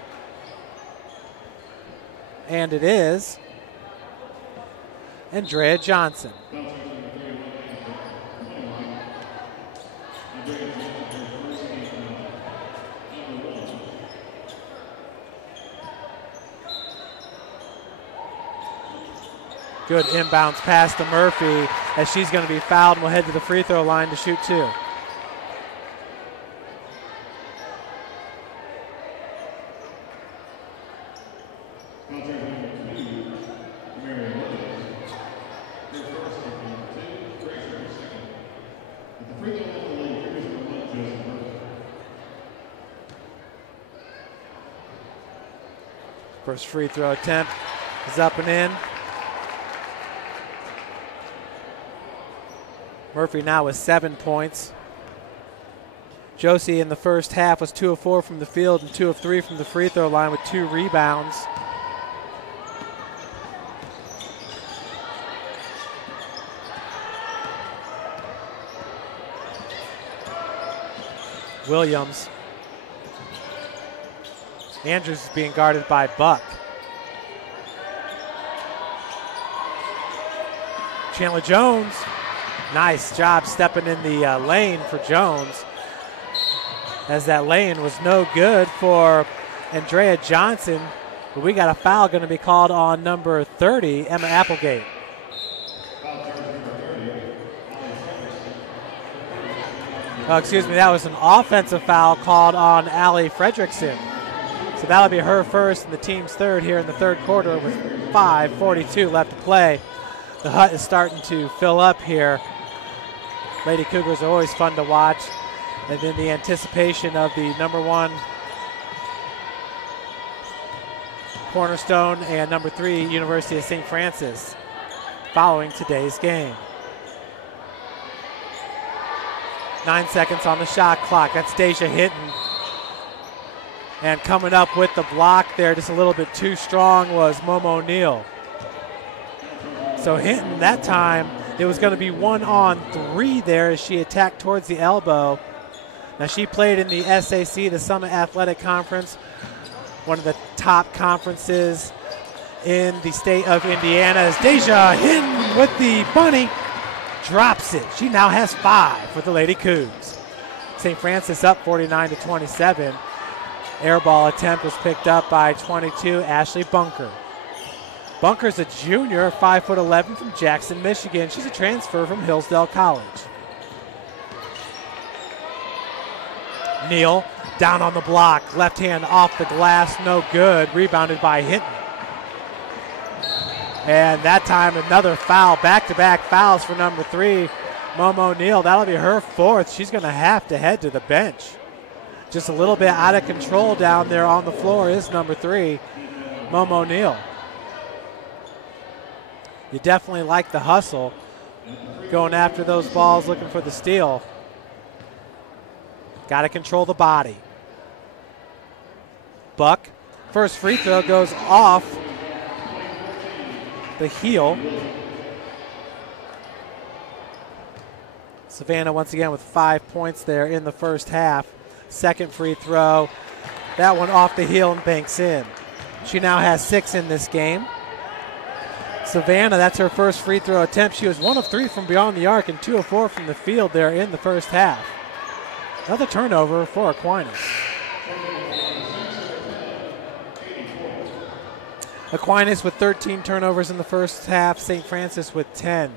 And it is Andrea Johnson. Good inbounds pass to Murphy as she's going to be fouled and will head to the free throw line to shoot 2. First free throw attempt is up and in. Murphy now with 7 points. Josie in the first half was 2 of 4 from the field and 2 of 3 from the free throw line with 2 rebounds. Williams. Andrews is being guarded by Buck. Chandler Jones. Nice job stepping in the lane for Jones, as that lane was no good for Andrea Johnson. But we got a foul going to be called on number 30, Emma Applegate. Oh, excuse me, that was an offensive foul called on Allie Fredrickson. So that'll be her first and the team's third here in the third quarter with 5:42 left to play. The hut is starting to fill up here. Lady Cougars are always fun to watch. And then the anticipation of the number 1 Cornerstone and number 3 University of St. Francis following today's game. 9 seconds on the shot clock. That's Deja Hinton. And coming up with the block there, just a little bit too strong, was Momo Neal. So Hinton, that time, it was going to be 1-on-3 there as she attacked towards the elbow. Now she played in the SAC, the Summit Athletic Conference, one of the top conferences in the state of Indiana. As Deja Hinton with the bunny drops it. She now has 5 for the Lady Cougs. St. Francis up 49-27. Air ball attempt was picked up by 22, Ashley Bunker. Bunker's a junior, 5'11" from Jackson, Michigan. She's a transfer from Hillsdale College. Neal down on the block, left hand off the glass, no good. Rebounded by Hinton. And that time another foul, back-to-back fouls for number 3, Momo Neal. That'll be her 4th. She's going to have to head to the bench. Just a little bit out of control down there on the floor is number 3, Momo Neal. You definitely like the hustle, going after those balls, looking for the steal. Got to control the body. Buck, first free throw goes off the heel. Savannah once again with 5 points there in the first half. Second free throw, that one off the heel and banks in. She now has 6 in this game. Savannah, that's her first free throw attempt. She was 1 of 3 from beyond the arc and 2 of 4 from the field there in the first half. Another turnover for Aquinas. Aquinas with 13 turnovers in the first half. St. Francis with 10.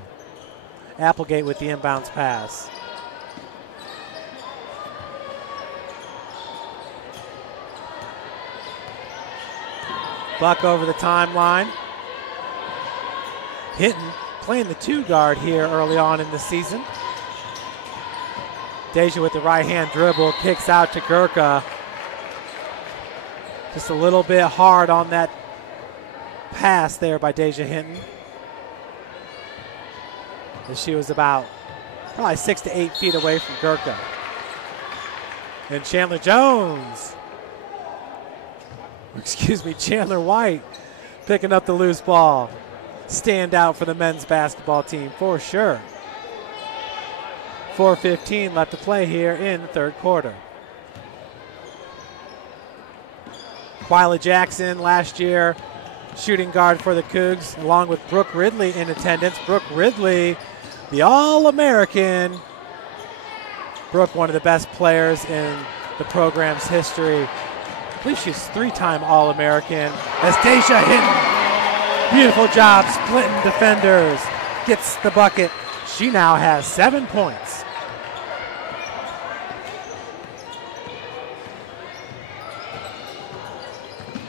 Applegate with the inbounds pass. Buck over the timeline. Hinton playing the 2 guard here early on in the season. Deja with the right-hand dribble, kicks out to Gurka. Just a little bit hard on that pass there by Deja Hinton. As she was about probably 6 to 8 feet away from Gurka. And Chandler Jones. Chandler White picking up the loose ball. Stand out for the men's basketball team for sure. 4:15 left to play here in the third quarter. Quiley Jackson last year shooting guard for the Cougs, along with Brooke Ridley in attendance. Brooke Ridley, the All-American. Brooke, one of the best players in the program's history. I believe she's 3-time All-American. As Deja Hinton, beautiful job splitting defenders, gets the bucket. She now has 7 points.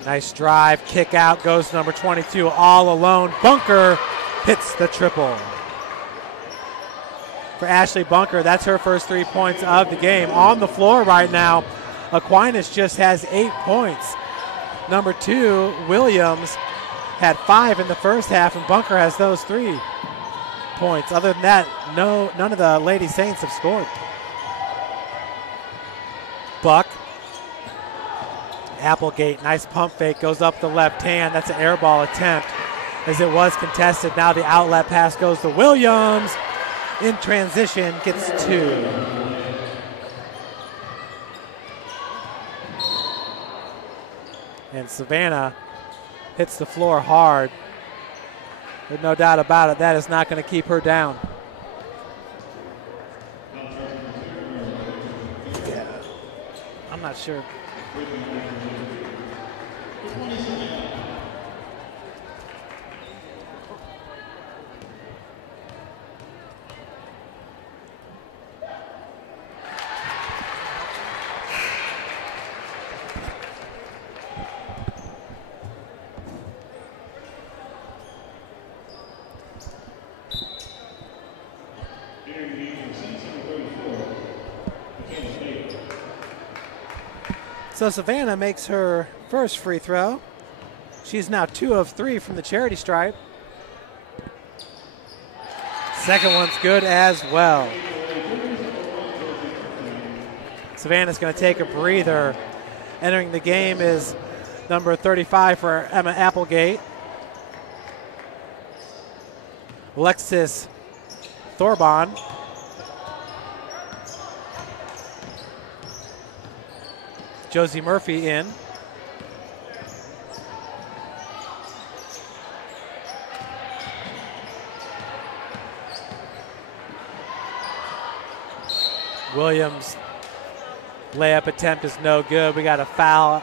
Nice drive, kick out, goes number 22 all alone. Bunker hits the triple. For Ashley Bunker, that's her first 3 points of the game. On the floor right now, Aquinas just has 8 points. Number 2, Williams, had 5 in the first half, and Bunker has those 3 points. Other than that, none of the Lady Saints have scored. Buck. Applegate, nice pump fake, goes up the left hand. That's an air ball attempt as it was contested. Now the outlet pass goes to Williams. In transition, gets 2. And Savannah hits the floor hard. There's no doubt about it, that is not going to keep her down. Yeah, I'm not sure. So Savannah makes her first free throw. She's now 2 of 3 from the charity stripe. Second one's good as well. Savannah's going to take a breather. Entering the game is number 35 for Emma Applegate. Alexis Thorban. Josie Murphy in. Williams' layup attempt is no good. We got a foul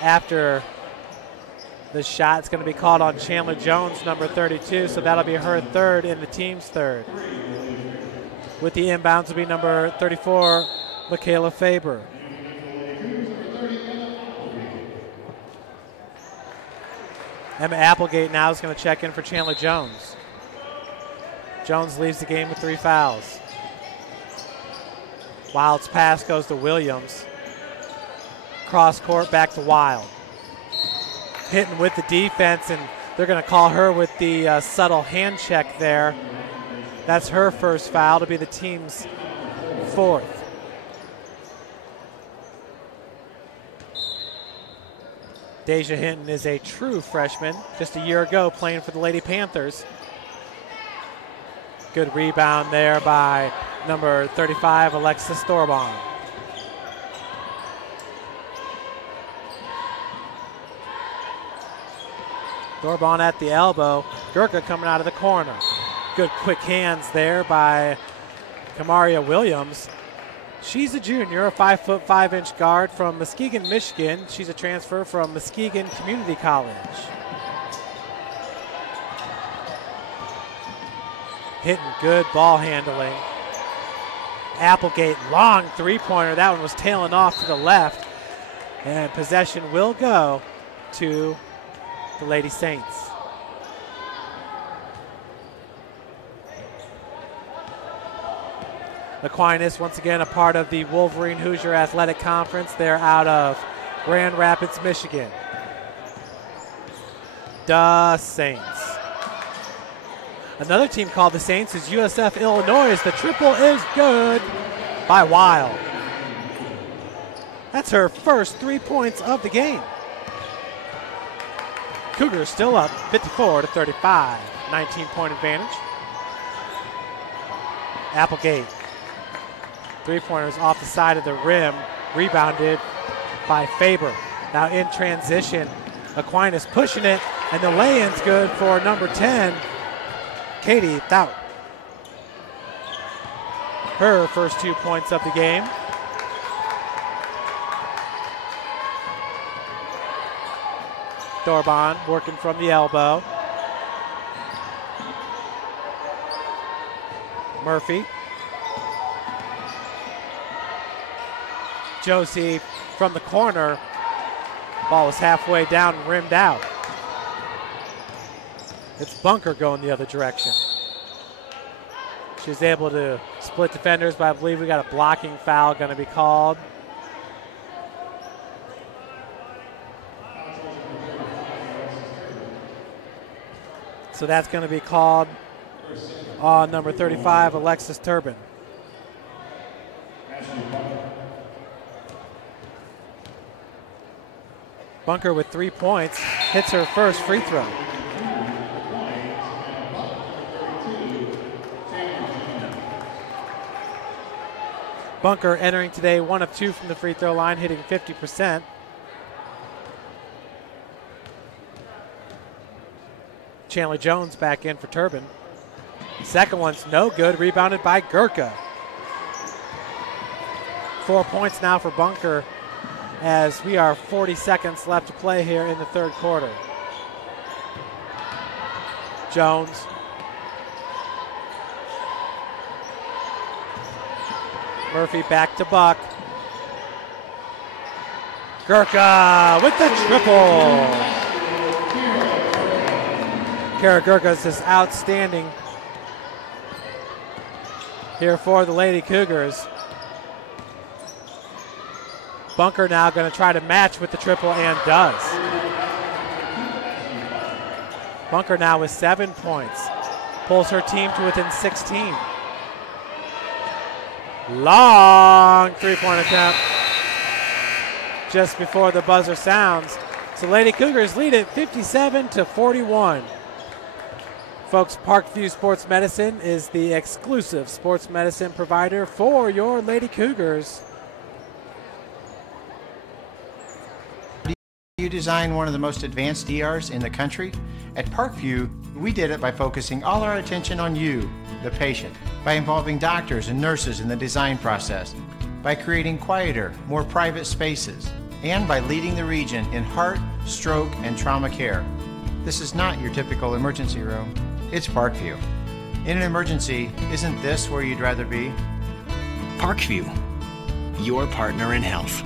after the shot. It's going to be called on Chandler Jones, number 32, so that'll be her 3rd and the team's 3rd. With the inbounds will be number 34, Michaela Faber. Emma Applegate now is going to check in for Chandler Jones. Jones leaves the game with 3 fouls. Wild's pass goes to Williams. Cross court back to Wild. Hitting with the defense, and they're going to call her with the subtle hand check there. That's her first foul to be the team's 4th. Deja Hinton is a true freshman, just a year ago playing for the Lady Panthers. Good rebound there by number 35, Alexis Thorbon. Thorbon at the elbow. Gurka coming out of the corner. Good quick hands there by Kamaria Williams. She's a junior, a 5'5" guard from Muskegon, Michigan. She's a transfer from Muskegon Community College. Hitting good ball handling. Applegate, long three-pointer. That one was tailing off to the left. And possession will go to the Lady Saints. Aquinas, once again, a part of the Wolverine Hoosier Athletic Conference. They're out of Grand Rapids, Michigan. The Saints. Another team called the Saints is USF, Illinois. The triple is good by Wild. That's her first 3 points of the game. Cougars still up 54-35. 19-point advantage. Applegate. Three-pointers off the side of the rim. Rebounded by Faber. Now in transition, Aquinas pushing it, and the lay-in's good for number 10, Katie Thought. Her first 2 points of the game. Thorbon working from the elbow. Murphy. Josie from the corner. Ball was halfway down and rimmed out. It's Bunker going the other direction. She was able to split defenders, but I believe we got a blocking foul going to be called. So that's going to be called on number 35, Alexis Turbin. Bunker with 3 points, hits her first free throw. Bunker entering today 1 of 2 from the free throw line, hitting 50%. Chandler Jones back in for Turbin. Second one's no good, rebounded by Gurka. 4 points now for Bunker as we are 40 seconds left to play here in the third quarter. Jones. Murphy back to Buck. Gurka with the triple. Kara Gurka is just outstanding here for the Lady Cougars. Bunker now going to try to match with the triple and does. Bunker now with 7 points. Pulls her team to within 16. Long three-point attempt just before the buzzer sounds. So Lady Cougars lead it 57-41. Folks, Parkview Sports Medicine is the exclusive sports medicine provider for your Lady Cougars. You design one of the most advanced ERs in the country? At Parkview, we did it by focusing all our attention on you, the patient, by involving doctors and nurses in the design process, by creating quieter, more private spaces, and by leading the region in heart, stroke, and trauma care. This is not your typical emergency room. It's Parkview. In an emergency, isn't this where you'd rather be? Parkview, your partner in health.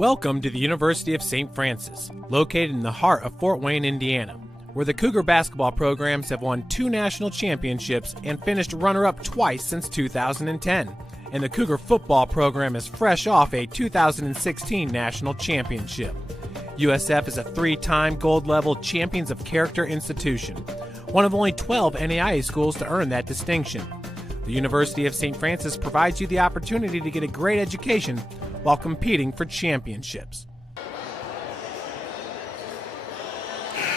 Welcome to the University of St. Francis, located in the heart of Fort Wayne, Indiana, where the Cougar basketball programs have won 2 national championships and finished runner-up twice since 2010. And the Cougar football program is fresh off a 2016 national championship. USF is a 3-time gold-level Champions of Character institution, one of only 12 NAIA schools to earn that distinction. The University of St. Francis provides you the opportunity to get a great education while competing for championships.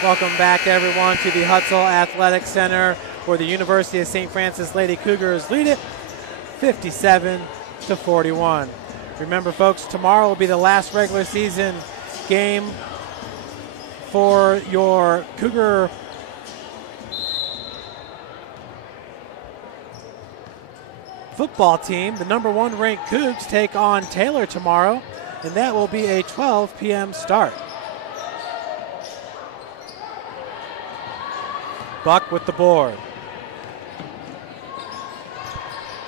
Welcome back, everyone, to the Hutzel Athletic Center, where the University of St. Francis Lady Cougars lead it 57-41. Remember, folks, tomorrow will be the last regular season game for your Cougar football team. The number 1 ranked Cougs take on Taylor tomorrow, and that will be a 12 p.m. start. Buck with the board.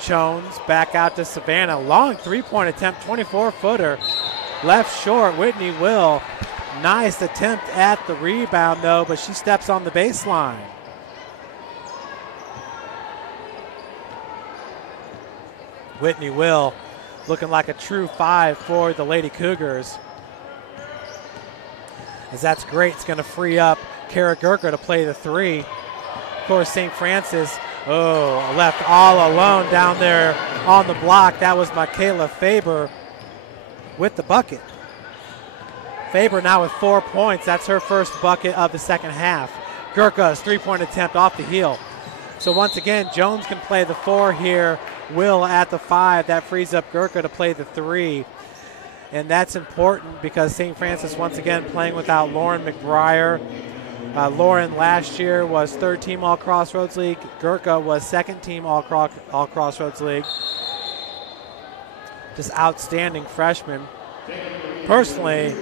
Jones back out to Savannah. Long 3-point attempt, 24-footer. Left short, Whitney Will. Nice attempt at the rebound, though, but she steps on the baseline. Whitney Will looking like a true 5 for the Lady Cougars. As that's great, it's going to free up Kara Gurka to play the 3. Of course, St. Francis, left all alone down there on the block. That was Michaela Faber with the bucket. Faber now with 4 points. That's her first bucket of the second half. Gurka's 3-point attempt off the heel. So once again, Jones can play the 4 here. Will at the 5. That frees up Gurka to play the 3. And that's important because St. Francis once again playing without Lauren McBriar. Lauren last year was 3rd team All Crossroads League. Gurka was 2nd team All Crossroads League. Just outstanding freshmen. Personally,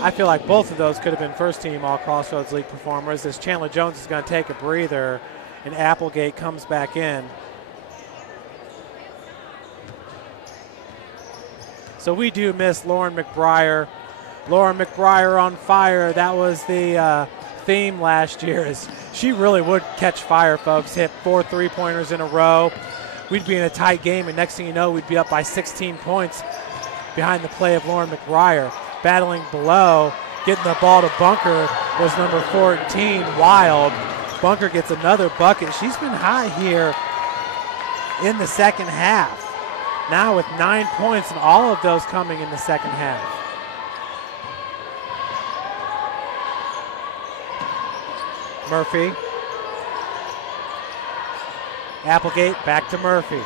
I feel like both of those could have been 1st team All Crossroads League performers, as Chandler Jones is going to take a breather and Applegate comes back in. So we do miss Lauren McBriar. Lauren McBriar on fire. That was the theme last year. Is she really would catch fire, folks. Hit 4 3-pointers in a row. We'd be in a tight game, and next thing you know, we'd be up by 16 points behind the play of Lauren McBriar. Battling below, getting the ball to Bunker was number 14, Wild. Bunker gets another bucket. She's been high here in the second half. Now with 9 points, and all of those coming in the second half. Murphy. Applegate back to Murphy.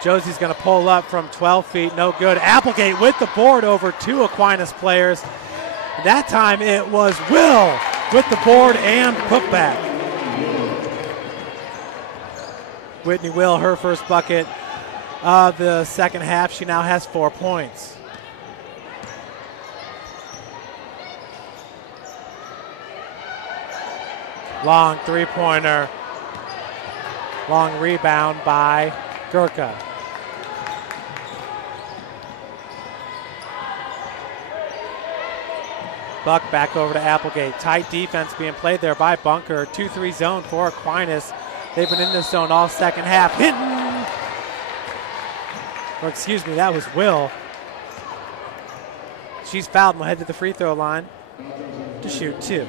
Josie's going to pull up from 12 feet, no good. Applegate with the board over 2 Aquinas players. That time it was Will with the board and putback. Whitney Will, her first bucket of the second half. She now has 4 points. Long 3-pointer. Long rebound by Gurka. Buck back over to Applegate. Tight defense being played there by Bunker. 2-3 zone for Aquinas. They've been in this zone all second half. Hinton! Or excuse me, that was Will. She's fouled and will head to the free throw line to shoot 2.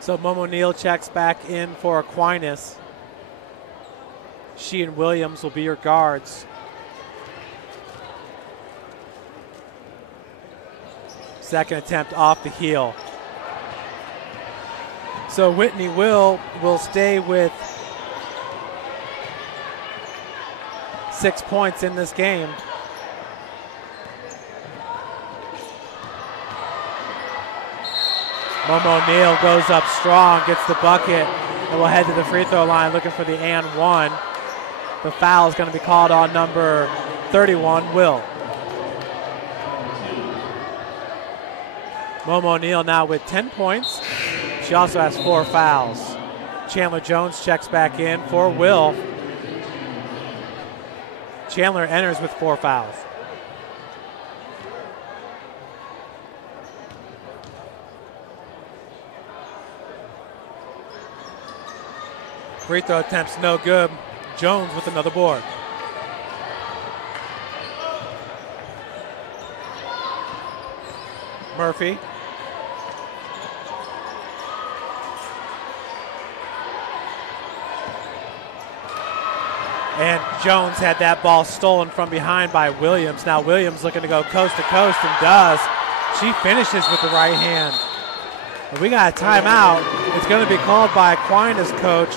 So Momo Neal checks back in for Aquinas. She and Williams will be your guards. Second attempt off the heel. So Whitney will stay with 6 points in this game. Momo Neal goes up strong, gets the bucket. And we'll head to the free throw line looking for the and one. The foul is going to be called on number 31, Will. Momo Neal now with 10 points. She also has 4 fouls. Chandler Jones checks back in for Will. Chandler enters with 4 fouls. Free throw attempts no good. Jones with another board. Murphy. And Jones had that ball stolen from behind by Williams. Now Williams looking to go coast to coast and does. She finishes with the right hand. And we got a timeout. It's going to be called by Aquinas coach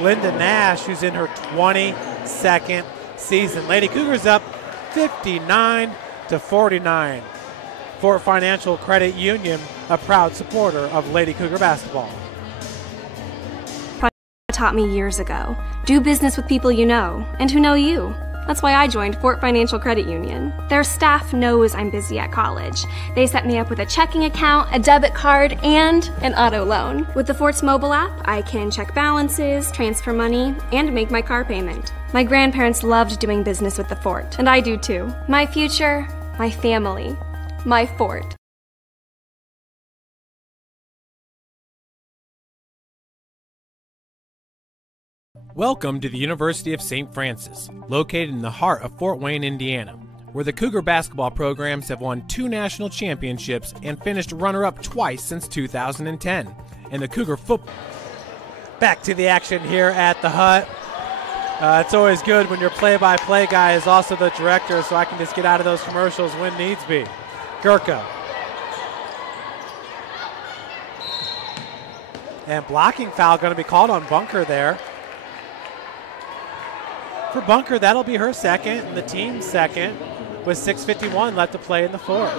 Linda Nash, who's in her 22nd season. Lady Cougars up 59-49. Fort Financial Credit Union, a proud supporter of Lady Cougar basketball. Taught me years ago. Do business with people you know and who know you. That's why I joined Fort Financial Credit Union. Their staff knows I'm busy at college. They set me up with a checking account, a debit card, and an auto loan. With the Fort's mobile app, I can check balances, transfer money, and make my car payment. My grandparents loved doing business with the Fort, and I do too. My future, my family, my Fort. Welcome to the University of St. Francis, located in the heart of Fort Wayne, Indiana, where the Cougar basketball programs have won 2 national championships and finished runner-up twice since 2010. And the Cougar football. Back to the action here at the Hut. It's always good when your play-by-play guy is also the director, so I can just get out of those commercials when needs be. Gurka. And blocking foul going to be called on Bunker there. For Bunker, that'll be her second and the team's second with 6:51 left to play in the fourth.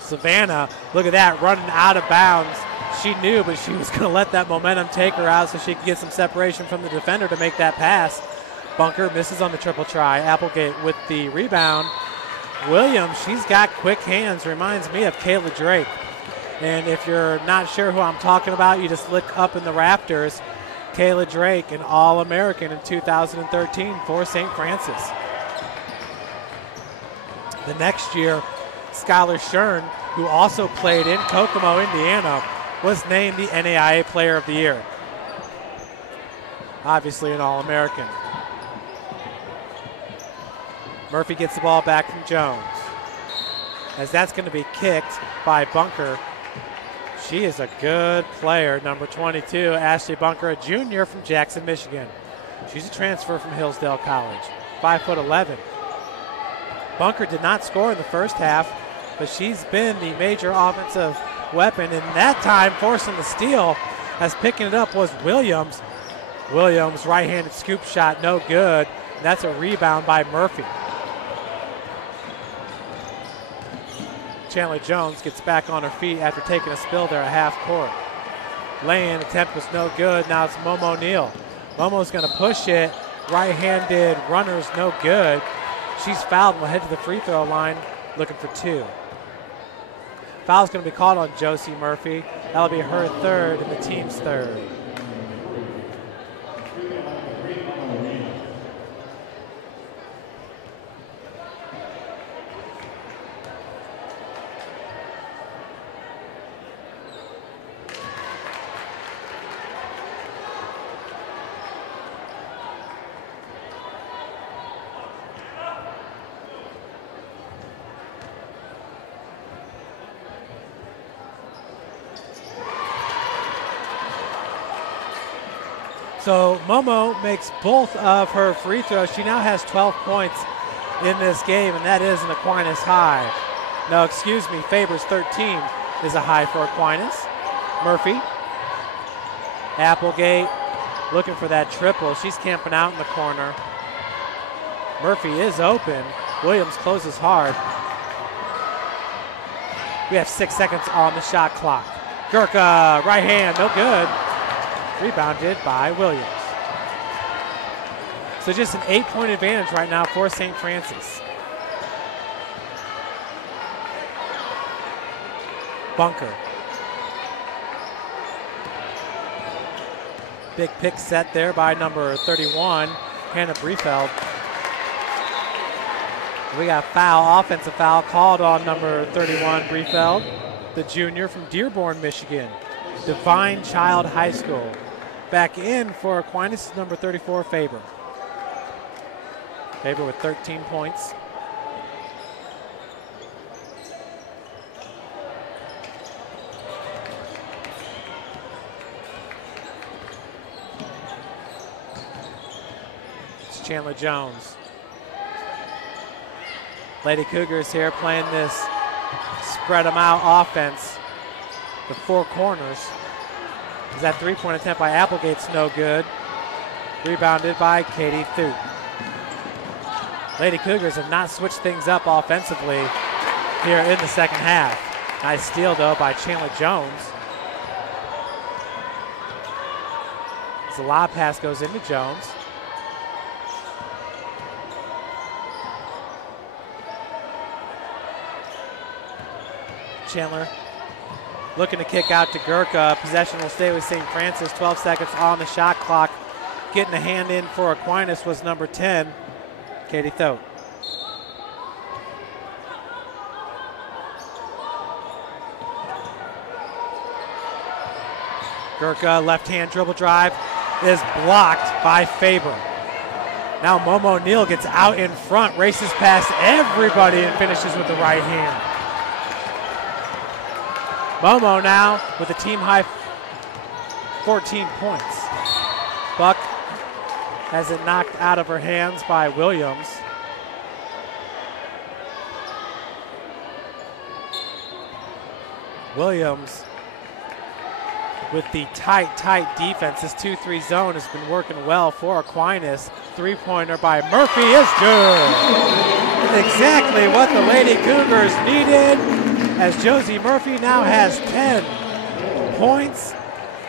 Savannah, look at that, running out of bounds. She knew, but she was going to let that momentum take her out so she could get some separation from the defender to make that pass. Bunker misses on the triple try. Applegate with the rebound. Williams, she's got quick hands. Reminds me of Kayla Drake. And if you're not sure who I'm talking about, you just look up in the rafters. Kayla Drake, an All-American in 2013 for St. Francis. The next year, Skylar Shern, who also played in Kokomo, Indiana, was named the NAIA Player of the Year. Obviously an All-American. Murphy gets the ball back from Jones. As that's going to be kicked by Bunker. She is a good player, number 22, Ashley Bunker, a junior from Jackson, Michigan. She's a transfer from Hillsdale College, 5'11". Bunker did not score in the first half, but she's been the major offensive weapon, and that time forcing the steal as picking it up was Williams. Williams, right-handed scoop shot, no good. And that's a rebound by Murphy. Chandler Jones gets back on her feet after taking a spill there at half court. Lay-in attempt was no good. Now it's Momo Neal. Momo's going to push it. Right-handed runner's no good. She's fouled and will head to the free throw line looking for 2. Foul's going to be called on Josie Murphy. That'll be her third and the team's third. So Momo makes both of her free throws. She now has 12 points in this game, and that is an Aquinas high. No, excuse me, Faber's 13 is a high for Aquinas. Murphy. Applegate looking for that triple. She's camping out in the corner. Murphy is open. Williams closes hard. We have 6 seconds on the shot clock. Gurka, right hand, no good. Rebounded by Williams. So just an 8-point advantage right now for St. Francis. Bunker. Big pick set there by number 31, Hannah Briefeld. We got foul, offensive foul called on number 31, Briefeld, the junior from Dearborn, Michigan, Divine Child High School. Back in for Aquinas, number 34, Faber. Faber with 13 points. Chandler Jones. Lady Cougars here playing this spread them out offense. The 4 corners. Is that 3-point attempt by Applegate's no good. Rebounded by Katie Thute. Lady Cougars have not switched things up offensively here in the second half. Nice steal though by Chandler Jones. As the lob pass goes into Jones. Chandler looking to kick out to Gurka. Possession will stay with St. Francis. 12 seconds on the shot clock. Getting a hand in for Aquinas was number 10, Katie Thote. Gurka, left-hand dribble drive is blocked by Faber. Now Momo Neal gets out in front, races past everybody and finishes with the right hand. Momo now with a team-high 14 points. Buck has it knocked out of her hands by Williams. Williams with the tight defense. This 2-3 zone has been working well for Aquinas. 3-pointer by Murphy is good. Exactly what the Lady Cougars needed, as Josie Murphy now has 10 points.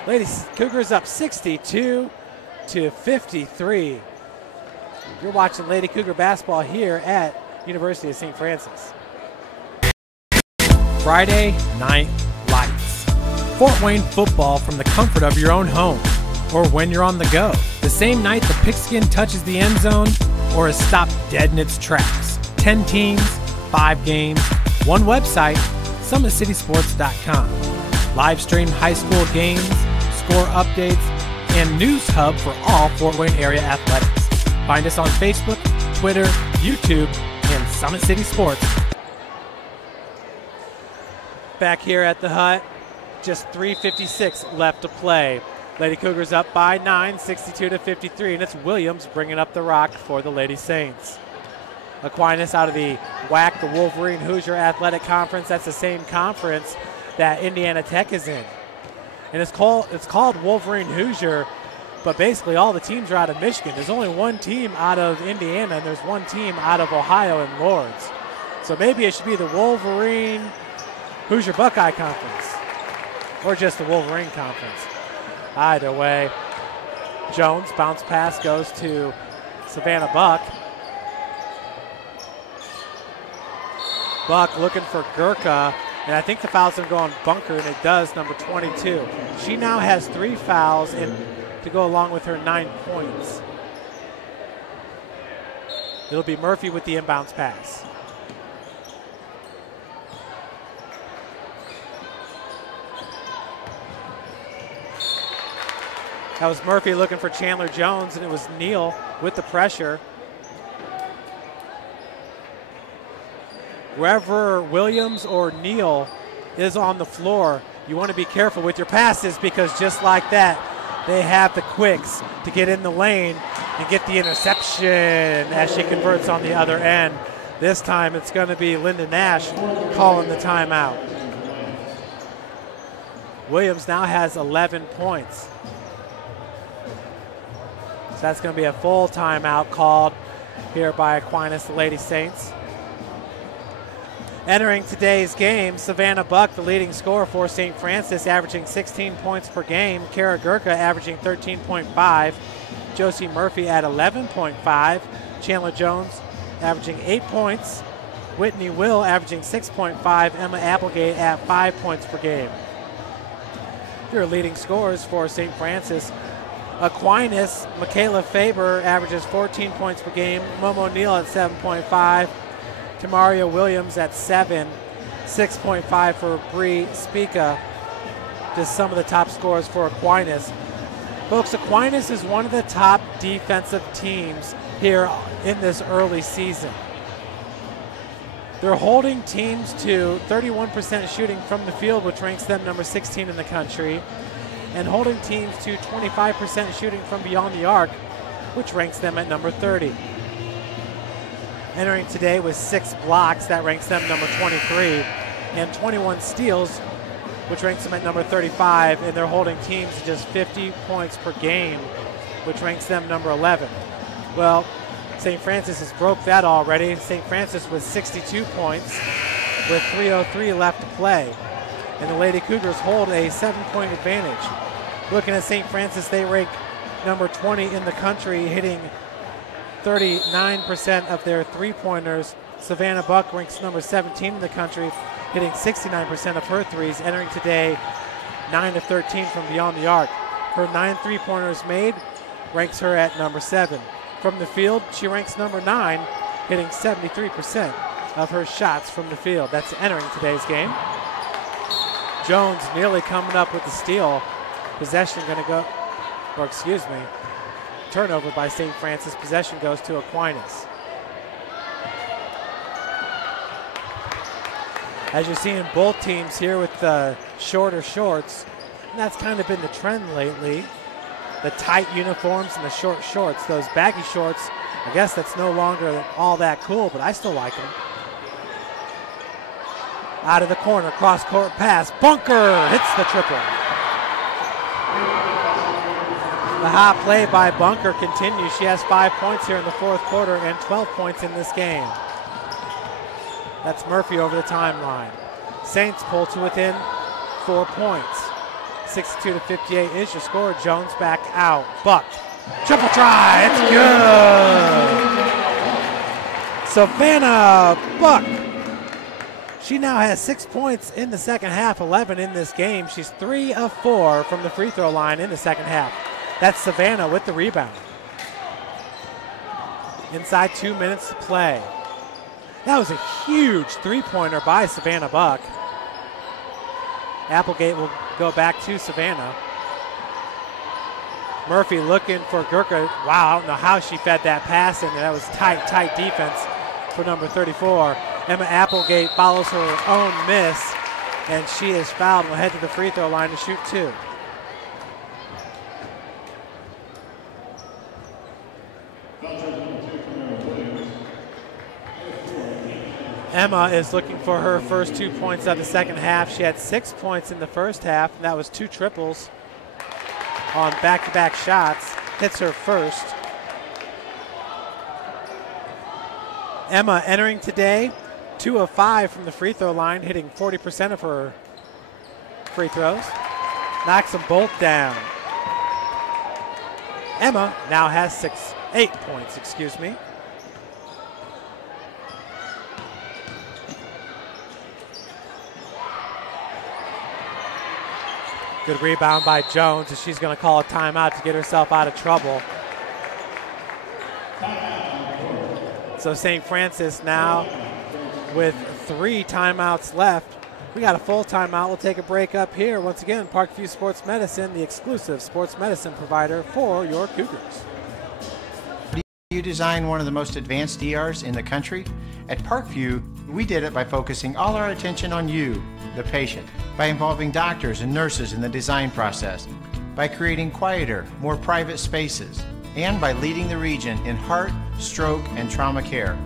Lady Cougars up 62-53. You're watching Lady Cougar basketball here at University of St. Francis. Friday Night Lights. Fort Wayne football from the comfort of your own home, or when you're on the go. The same night the pigskin touches the end zone, or is stopped dead in its tracks. 10 teams, 5 games, 1 website, SummitCitySports.com. Live stream high school games, score updates, and news hub for all Fort Wayne area athletics. Find us on Facebook, Twitter, YouTube, and Summit City Sports. Back here at the hut, just 3:56 left to play. Lady Cougars up by 9, 62-53, and it's Williams bringing up the rock for the Lady Saints. Aquinas out of the WAC, the Wolverine Hoosier Athletic Conference. That's the same conference that Indiana Tech is in. And it's called Wolverine Hoosier, but basically all the teams are out of Michigan. There's only one team out of Indiana, and there's one team out of Ohio and Lords. So maybe it should be the Wolverine Hoosier Buckeye Conference, or just the Wolverine Conference. Either way, Jones, bounce pass goes to Savannah Buck. Buck looking for Gurka, and I think the foul's going to go on Bunker, and it does, number 22. She now has 3 fouls to go along with her 9 points. It'll be Murphy with the inbounds pass. That was Murphy looking for Chandler Jones, and it was Neal with the pressure. Wherever Williams or Neal is on the floor, you want to be careful with your passes, because just like that, they have the quicks to get in the lane and get the interception as she converts on the other end. This time it's going to be Linda Nash calling the timeout. Williams now has 11 points. So that's going to be a full timeout called here by Aquinas, the Lady Saints. Entering today's game, Savannah Buck, the leading scorer for St. Francis, averaging 16 points per game. Kara Gurka averaging 13.5. Josie Murphy at 11.5. Chandler Jones averaging 8 points. Whitney Will averaging 6.5. Emma Applegate at 5 points per game. Your leading scorers for St. Francis. Aquinas, Michaela Faber averages 14 points per game. Momo Neal at 7.5. Tamaria Williams at 7. 6.5 for Bree Spica. Just some of the top scorers for Aquinas. Folks, Aquinas is one of the top defensive teams here in this early season. They're holding teams to 31% shooting from the field, which ranks them number 16 in the country, and holding teams to 25% shooting from beyond the arc, which ranks them at number 30. Entering today with 6 blocks, that ranks them number 23, and 21 steals, which ranks them at number 35, and they're holding teams to just 50 points per game, which ranks them number 11. Well, St. Francis has broke that already. St. Francis with 62 points with 3:03 left to play, and the Lady Cougars hold a 7-point advantage. Looking at St. Francis, they rank number 20 in the country, hitting 39% of their three-pointers. Savannah Buck ranks number 17 in the country, hitting 69% of her threes. Entering today, 9 of 13 from beyond the arc. Her 9 three-pointers made ranks her at number 7. From the field, she ranks number 9, hitting 73% of her shots from the field. That's entering today's game. Jones nearly coming up with the steal. Possession going to go, or excuse me, turnover by St. Francis. Possession goes to Aquinas. As you're seeing both teams here with the shorter shorts, and that's kind of been the trend lately. The tight uniforms and the short shorts. Those baggy shorts, I guess that's no longer all that cool, but I still like them. Out of the corner, cross-court pass. Bunker hits the triple. The hot play by Bunker continues. She has 5 points here in the fourth quarter and 12 points in this game. That's Murphy over the timeline. Saints pull to within 4 points. 62-58 is your score. Jones back out. Buck. Triple try. It's good. Savannah Buck. She now has 6 points in the second half, 11 in this game. She's 3 of 4 from the free throw line in the second half. That's Savannah with the rebound. Inside 2 minutes to play. That was a huge three-pointer by Savannah Buck. Applegate will go back to Savannah. Murphy looking for Gurka. Wow, I don't know how she fed that pass in. That was tight defense for number 34. Emma Applegate follows her own miss, and she is fouled and will head to the free throw line to shoot 2. Emma is looking for her first 2 points of the second half. She had 6 points in the first half, and that was 2 triples on back-to-back shots. Hits her first. Emma entering today, 2 of 5 from the free throw line, hitting 40% of her free throws. Knocks them both down. Emma now has 8 points, excuse me. Good rebound by Jones, and she's going to call a timeout to get herself out of trouble. So St. Francis now with 3 timeouts left. We got a full timeout. We'll take a break up here. Once again, Parkview Sports Medicine, the exclusive sports medicine provider for your Cougars. You design one of the most advanced ERs in the country? At Parkview, we did it by focusing all our attention on you, the patient, by involving doctors and nurses in the design process, by creating quieter, more private spaces, and by leading the region in heart, stroke, and trauma care.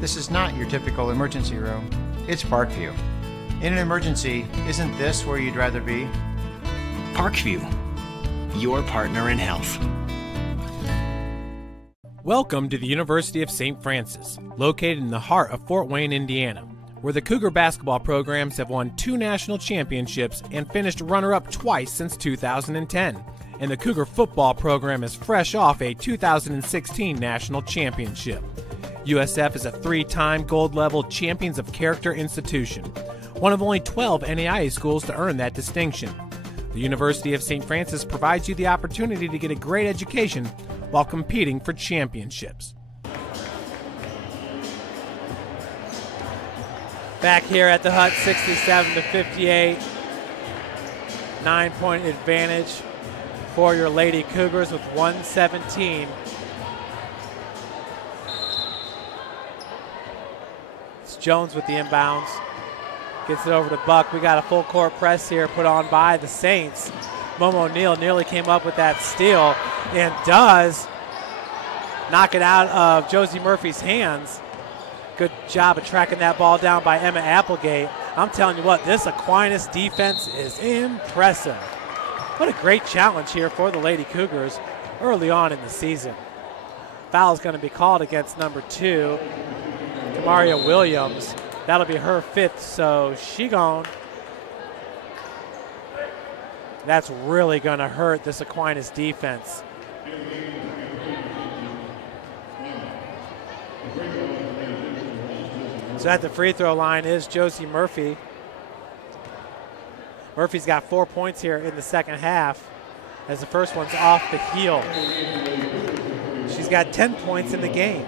This is not your typical emergency room. It's Parkview. In an emergency, isn't this where you'd rather be? Parkview, your partner in health. Welcome to the University of St. Francis, located in the heart of Fort Wayne, Indiana. where the Cougar basketball programs have won 2 national championships and finished runner-up twice since 2010. And the Cougar football program is fresh off a 2016 national championship. USF is a 3-time gold-level Champions of Character institution, one of only 12 NAIA schools to earn that distinction. The University of St. Francis provides you the opportunity to get a great education while competing for championships. Back here at the Hut, 67-58. 9-point advantage for your Lady Cougars with 1:17. It's Jones with the inbounds. Gets it over to Buck. We got a full court press here put on by the Saints. Momo O'Neal nearly came up with that steal and does knock it out of Josie Murphy's hands. Good job of tracking that ball down by Emma Applegate. I'm telling you what, this Aquinas defense is impressive. What a great challenge here for the Lady Cougars early on in the season. Foul is going to be called against number 2, Tamaria Williams. That'll be her 5th, so she gone. That's really going to hurt this Aquinas defense. So at the free throw line is Josie Murphy. Murphy's got 4 points here in the second half as the first one's off the heel. She's got 10 points in the game.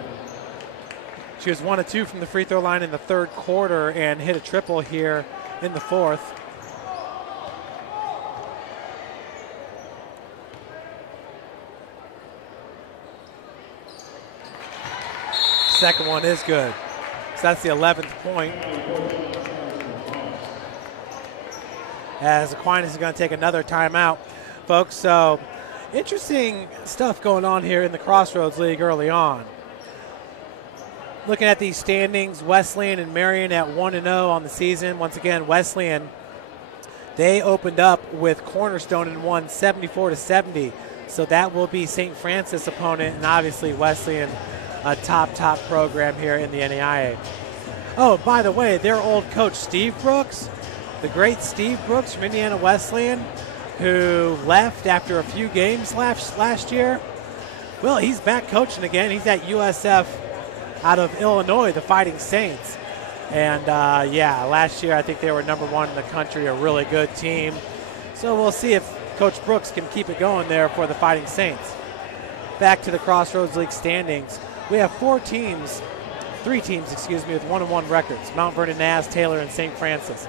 She was 1 of 2 from the free throw line in the third quarter and hit a triple here in the fourth. Second one is good. So that's the 11th point. As Aquinas is going to take another timeout, folks. So interesting stuff going on here in the Crossroads League early on. Looking at these standings, Wesleyan and Marion at 1-0 on the season. Once again, Wesleyan, they opened up with Cornerstone and won 74-70. So that will be St. Francis opponent, and obviously Wesleyan, a top program here in the NAIA. Oh, by the way, their old coach, Steve Brooks, the great Steve Brooks from Indiana Wesleyan, who left after a few games last year. Well, he's back coaching again. He's at USF out of Illinois, the Fighting Saints. And, yeah, last year I think they were number 1 in the country, a really good team. So we'll see if Coach Brooks can keep it going there for the Fighting Saints. Back to the Crossroads League standings. We have 3 teams, with 1-1 records. Mount Vernon, Naz, Taylor, and St. Francis.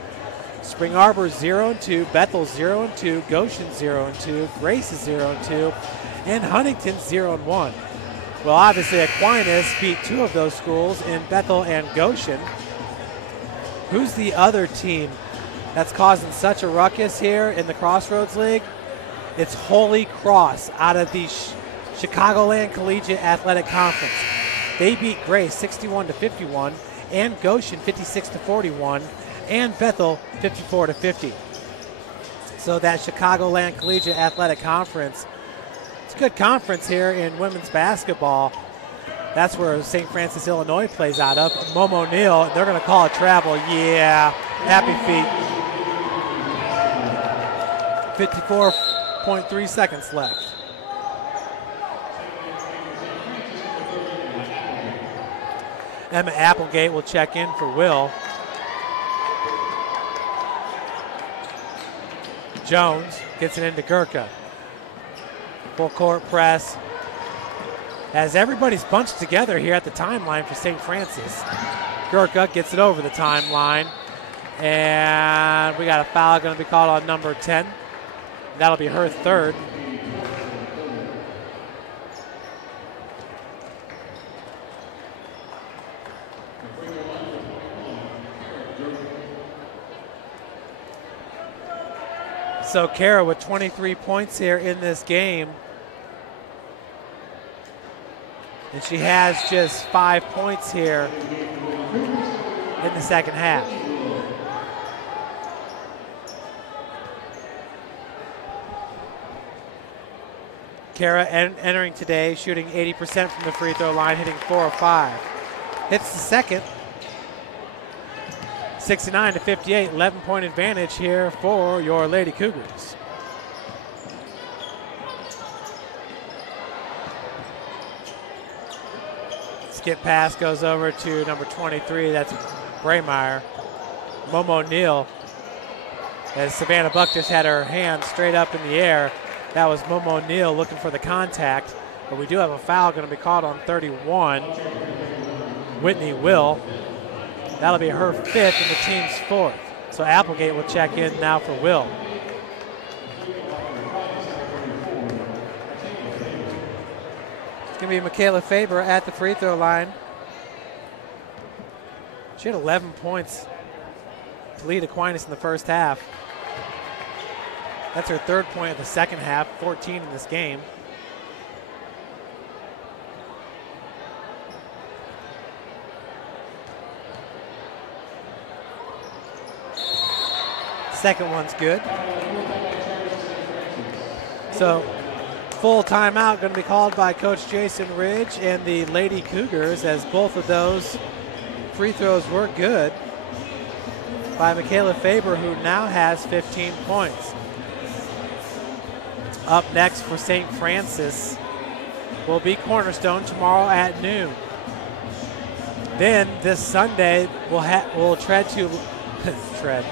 Spring Arbor 0-2, Bethel 0-2, Goshen 0-2, Grace is 0-2, and Huntington 0-1. Well, obviously Aquinas beat 2 of those schools in Bethel and Goshen. Who's the other team that's causing such a ruckus here in the Crossroads League? It's Holy Cross out of the Chicagoland Collegiate Athletic Conference. They beat Grace 61-51, and Goshen 56-41, and Bethel 54-50. So that Chicagoland Collegiate Athletic Conference, it's a good conference here in women's basketball. That's where St. Francis, Illinois plays out of. Momo O'Neal, they're going to call a travel. Yeah, happy feet. 54.3 seconds left. Emma Applegate will check in for Will. Jones gets it into Gurka. Full court press. As everybody's bunched together here at the timeline for St. Francis. Gurka gets it over the timeline. And we got a foul going to be called on number 10. That'll be her 3rd. So Kara with 23 points here in this game. And she has just 5 points here in the second half. Kara entering today, shooting 80% from the free throw line, hitting 4 of 5. Hits the second. 69-58, 11-point advantage here for your Lady Cougars. Skip pass goes over to number 23, that's Braymeyer. Momo Neal, as Savannah Buck just had her hand straight up in the air. That was Momo Neal looking for the contact, but we do have a foul going to be called on 31. Whitney Will. That'll be her 5th and the team's 4th. So Applegate will check in now for Will. It's going to be Michaela Faber at the free throw line. She had 11 points to lead Aquinas in the first half. That's her 3rd point of the second half, 14 in this game. Second one's good. So full timeout going to be called by Coach Jason Ridge and the Lady Cougars, as both of those free throws were good by Michaela Faber, who now has 15 points. Up next for St. Francis will be Cornerstone tomorrow at noon. Then this Sunday we'll tread to tread.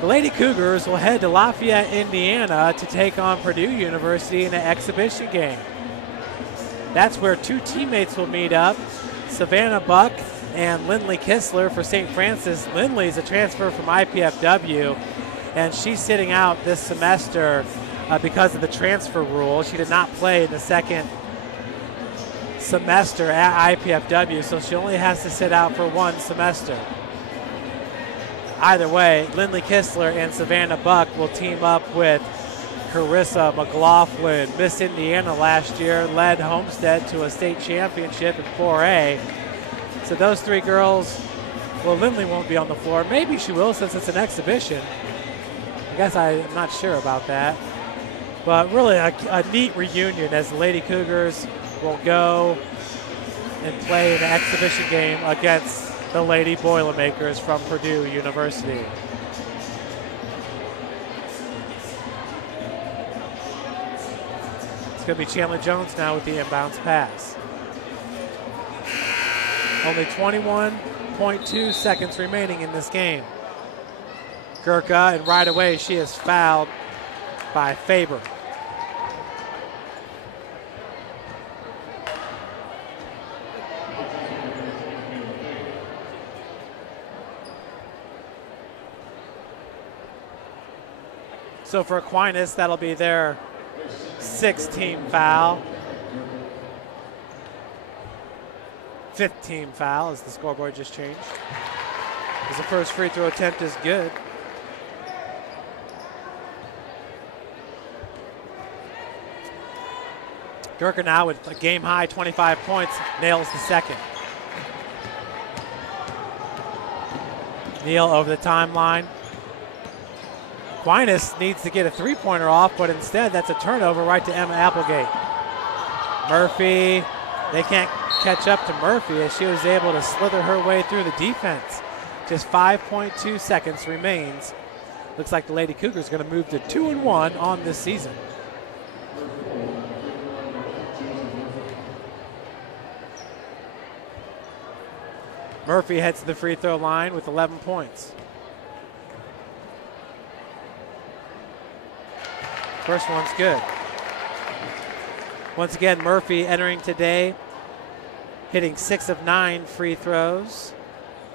The Lady Cougars will head to Lafayette, Indiana to take on Purdue University in an exhibition game. That's where 2 teammates will meet up, Savannah Buck and Lindley Kistler for St. Francis. Lindley is a transfer from IPFW, and she's sitting out this semester because of the transfer rule. She did not play in the second semester at IPFW, so she only has to sit out for 1 semester. Either way, Lindley Kistler and Savannah Buck will team up with Carissa McLaughlin. Miss Indiana last year, led Homestead to a state championship in 4A. So those 3 girls, well, Lindley won't be on the floor. Maybe she will since it's an exhibition. I guess I'm not sure about that. But really a neat reunion, as the Lady Cougars will go and play an exhibition game against the Lady Boilermakers from Purdue University. It's going to be Chandler Jones now with the inbounds pass. Only 21.2 seconds remaining in this game. Gurka, and right away she is fouled by Faber. So for Aquinas, that'll be their 6th team foul. 5th team foul, as the scoreboard just changed. As the first free throw attempt is good. Gurka now with a game high 25 points, nails the second. Neal over the timeline. Aquinas needs to get a 3-pointer off, but instead that's a turnover right to Emma Applegate. Murphy, they can't catch up to Murphy as she was able to slither her way through the defense. Just 5.2 seconds remains. Looks like the Lady Cougars going to move to 2-1 on this season. Murphy heads to the free throw line with 11 points. First one's good. Once again, Murphy entering today, hitting 6 of 9 free throws,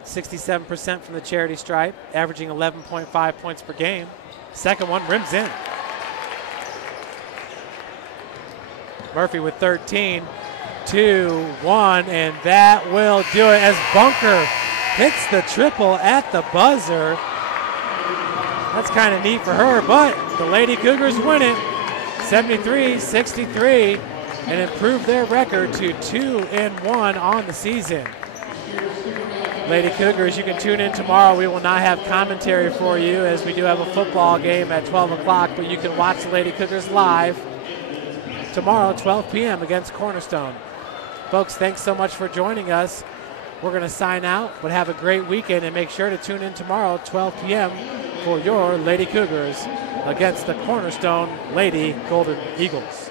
67% from the charity stripe, averaging 11.5 points per game. Second one rims in. Murphy with 13, 2, 1, and that will do it as Bunker hits the triple at the buzzer. That's kind of neat for her, but the Lady Cougars win it 73-63 and improve their record to 2-1 on the season. Lady Cougars, you can tune in tomorrow. We will not have commentary for you as we do have a football game at 12 o'clock, but you can watch the Lady Cougars live tomorrow, 12 p.m. against Cornerstone. Folks, thanks so much for joining us. we're going to sign out, but have a great weekend and make sure to tune in tomorrow, 12 p.m., for your Lady Cougars against the Cornerstone Lady Golden Eagles.